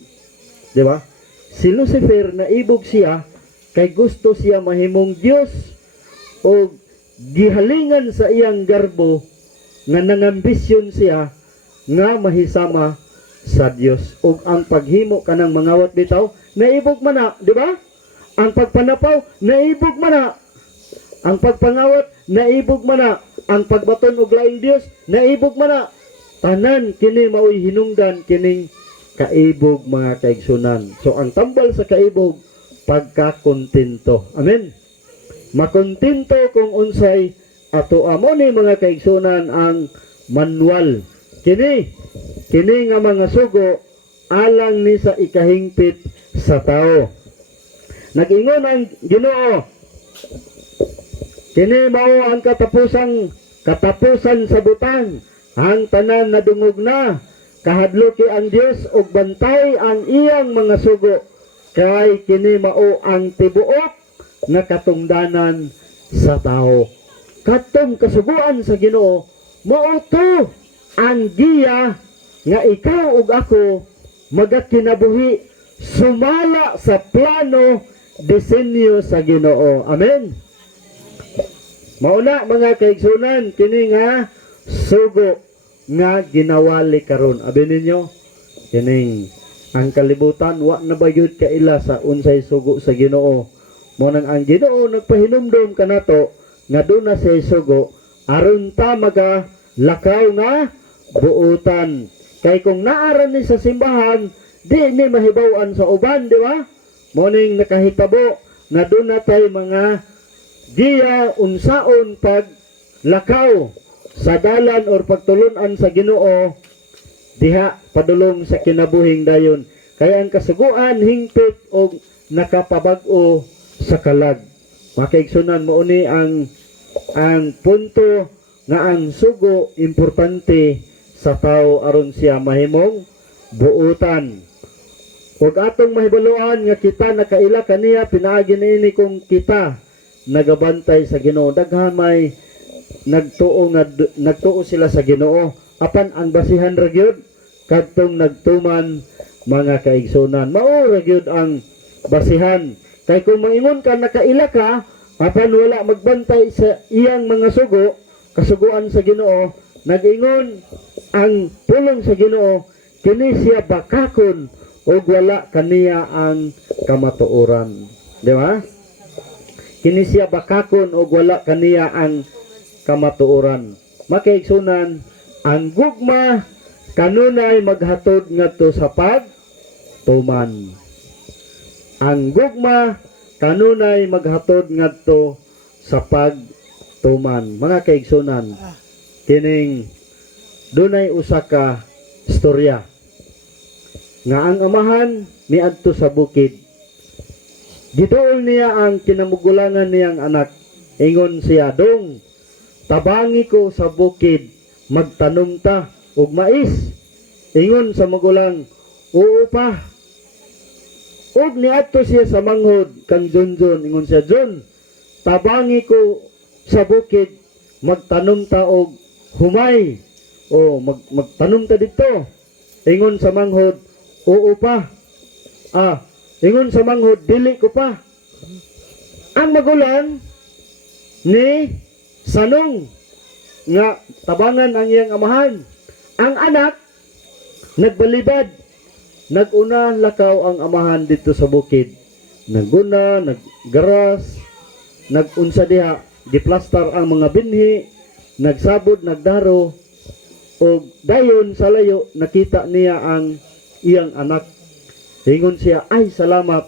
Di ba? Si Lucifer naibog siya kay gusto siya mahimong Dios o gihalingan sa iyang garbo nga nangambisyon siya nga mahisama sa Dios. O ang paghimo kanang mangawat bitaw naibog man na, di ba? Ang pagpanapaw naibog man na. Ang pagpangawat naibog man na. Ang pagbaton og laing Dios naibog man na. Tanan kini mao'y hinungdan kining kaibog mga kaigsunan. So ang tambal sa kaibog pagkakontento. Amen. Makontento kung unsay ato amo ni mga kaigsunan ang manual. Kini nga mga sugo alang ni sa ikahingpit sa tao. Nag-ingon ang Ginoo. Kini mao ang katapusan sa butang. Ang tanan nadungog na, kahadloki ang Dios ug bantay ang iyang mga sugo. Kay kini mao ang tibuok na katungdanan sa tao. Katong kasuguan sa Ginoo, mao to ang giya nga ikaw ug ako magakinabuhi sumala sa plano disenyo sa Ginoo. Amen. Mauna mga kaigsunan kini nga sugo nga ginawali karon. Abi ninyo kining ang kalibutan wa na bayud kaila sa unsay sugo sa Ginoo. Mo nang ang Ginoo nagpahinumdom kanato nga duna say sugo aron ta maga lakaw nga buutan. Kay kung naaran ni sa simbahan di ni mahibaw-an sa uban, di ba? Mo ning nakahitabo nga duna tay mga giya unsaon pag lakaw sa dalan or pagtulunan sa Ginoo diha padulong sa kinabuhing dayon. Kaya ang kasuguan hingpit og nakapabag-o sa kalag. Makaigsunan mo ni ang punto nga ang sugo importante sa tao aron siya mahimong buutan. Ug atong mahibaluan nga kita nakaila kaniya pinaagi niini kung kita nagabantay sa Ginoo. Daghan may nagtuo sila sa Ginoo. Apan ang basihan ra gyud kadtong nagtuman mga kaigsunan. Mao ra gyud ang basihan. Kay kung maingon ka nakaila ka, apan wala magbantay sa iyang mga sugo, kasuguan sa Ginoo, nag-ingon ang pulong sa Ginoo, kini siya bakakon o wala kaniya ang kamatuoran. Di ba? Kini siya bakakon o wala kaniya ang kamatuoran. Makaigsunan, ang gugma kanunay maghatod ngadto sa pagtuman. Ang gugma kanunay maghatod ngadto sa pagtuman. Mga kaigsunan, kining dunay usa ka istorya nga ang amahan niadto sa bukid. Gituol niya ang kinamugulangan niyang anak. Ingon siya, "Dong, tabangi ko sa bukid, magtanom ta og mais." Ingon sa magulang, "Oo pa." Og niadto siya sa manghod kang Junjun. Ingon siya, "Jun, tabangi ko sa bukid, magtanom ta og humay." O magtanom ta dito. Ingon sa manghod, "Oo pa." Ingon sa manghod, "Dili ko pa." Ang magulang ni sanong nga tabangan ang iyang amahan. Ang anak nagbalibad. Naguna lakaw ang amahan dito sa bukid. Naguna, naggaras, nagunsa diha, giplastar ang mga binhi, nagsabod, nagdaro, o dayon sa layo nakita niya ang iyang anak. Ingon siya, "Ay, salamat.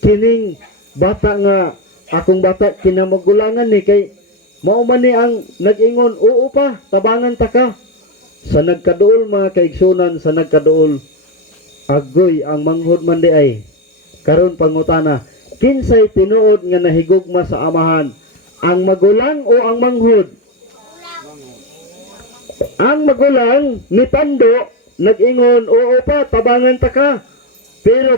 Kining bata nga, akong bata kinamagulangan ni kay mao man ni ang nag-ingon, oo pa, tabangan ta ka. Sa nagkaduol mga kaigsunan, sa nagkaduol, agoy ang manghod man di ay. Karon pangutana, kinsay tinuod nga nahigugma sa amahan, ang magulang o ang manghod? Ang magulang ni Pando nag-ingon, oo pa, tabangan ta ka. Pero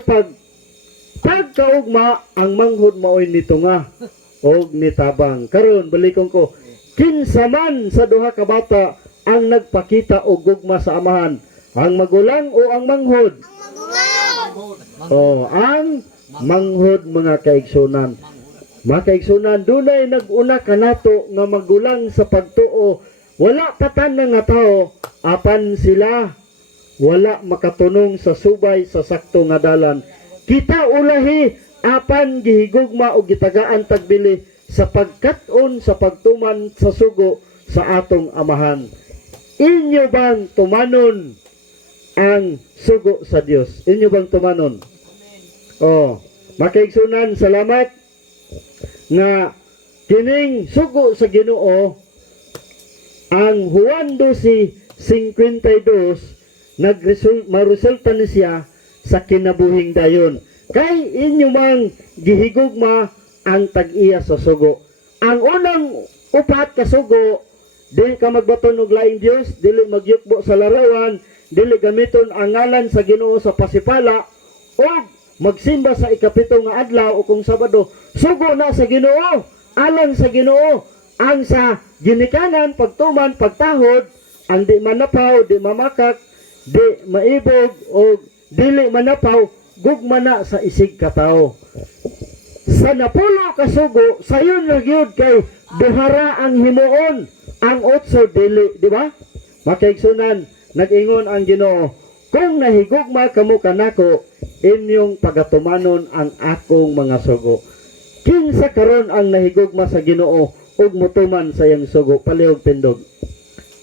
pagkaugma, ang manghod maoy nito nga og nitabang. Karon balikon ko, kinsa man sa duha ka bata ang nagpakita og gugma sa amahan, ang magulang o ang manghod? O, ang manghod mga kaigsunan. Mga kaigsunan, dunay nag-una kanato nga magulang sa pagtuo. Wala patan nga tao, apan sila wala makatunong sa subay sa sakto nga dalan. Kita ulahi apan gihigugma o gitagaan tagbili sa pagkaton sa pagtuman sa sugo sa atong amahan. Inyo bang tumanon ang sugo sa Dios? Inyo bang tumanon? Oh, makaigsunan, salamat nga kining sugo sa Ginoo, ang Juan 12:52 maresulta ni siya sa kinabuhing dayon. Kay inyo mang gihigugma ang tag-iya sa sugo. Ang unang upat ka sugo, dili ka magbaton og laing Dios, dili magyukbo sa larawan, dili gamiton ang ngalan sa Ginoo sa pasipala, o magsimba sa ikapito nga adlaw o kung Sabado. Sugo na sa Ginoo, alang sa Ginoo. Ang sa ginikanan, pagtuman, pagtahod, ang di manapaw, di mamakak, di maibog, o dili manapaw, gugma na sa isig katao. Sa napulo kasugo, sayon nagyud kay duhara ang himuon, ang otso dili, di ba? Makaigsunan, nag-ingon ang Ginoo, kung nahigugma kamo kanako, inyong pagatumanon ang akong mga sugo. Kinsa karon ang nahigugma sa Ginoo ug mutuman sa iyang sugo? Palihog tindog.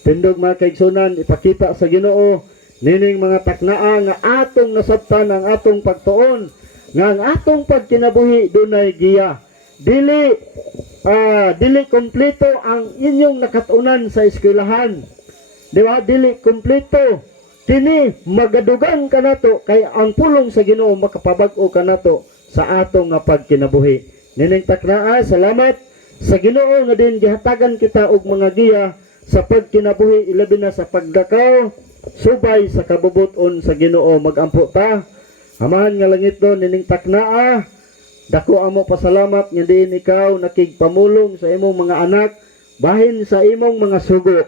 Tindog mga kaigsunan, ipakita sa Ginoo nining mga taknaa nga atong nasabtan ang atong pagtuon, nga ang atong pagkinabuhi dunay giya. Dili kompleto ang inyong nakatunan sa eskwelahan. Di ba? Dili kompleto. Kini magadugan kanato kay ang pulong sa Ginoo makapabag-o kanato sa atong nga pagkinabuhi. Nining taknaa, salamat sa Ginoo nga din gihatagan kita og mga giya sa pagkinabuhi, ilabi na sa pagdakaw subay sa kabubuton sa Ginoo. Magampo ta. Amahan nga langit do nining taknaa, dako amo pasalamat nga diin ikaw nakigpamulong sa imong mga anak bahin sa imong mga sugo.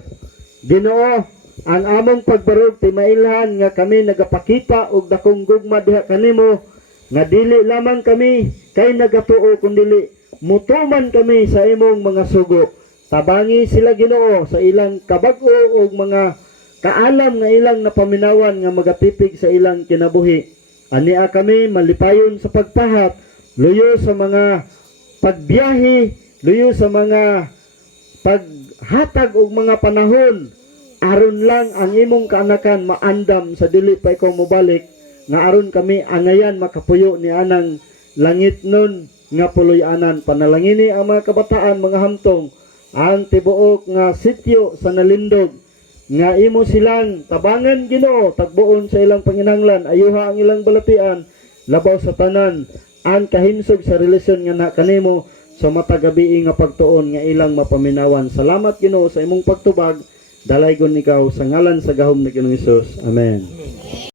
Ginoo, ang among pagbarog timailhan nga kami nagapakita og dakong gugma diha kanimo, nga dili lamang kami kay nagatuo kundi mutuman kami sa imong mga sugo. Tabangi sila Ginoo sa ilang kabag-o og mga kaalam nga ilang napaminawan nga magatipig sa ilang kinabuhi. Ania kami malipayon sa pagpahat, luyo sa mga pagbiyahe, luyo sa mga paghatag og mga panahon, aron lang ang imong kaanakan maandam sa dili pa ikaw mobalik, nga aron kami angayan makapuyo ni anang langit nun nga puloy-anan. Panalangini ang mga kabataan, mga hamtong, ang tibuok nga sityo sa nalindog, nga imo silang tabangan Ginoo, tagbuon sa ilang panginahanglan, ayuha ang ilang balatian, labaw sa tanan, ang kahimsog sa relasyon nga na kanimo sa matagabi nga pagtuon nga ilang mapaminawan. Salamat Ginoo sa imong pagtubag, dalaygon ikaw sa ngalan sa gahom ni Ginoong Hesus. Amen.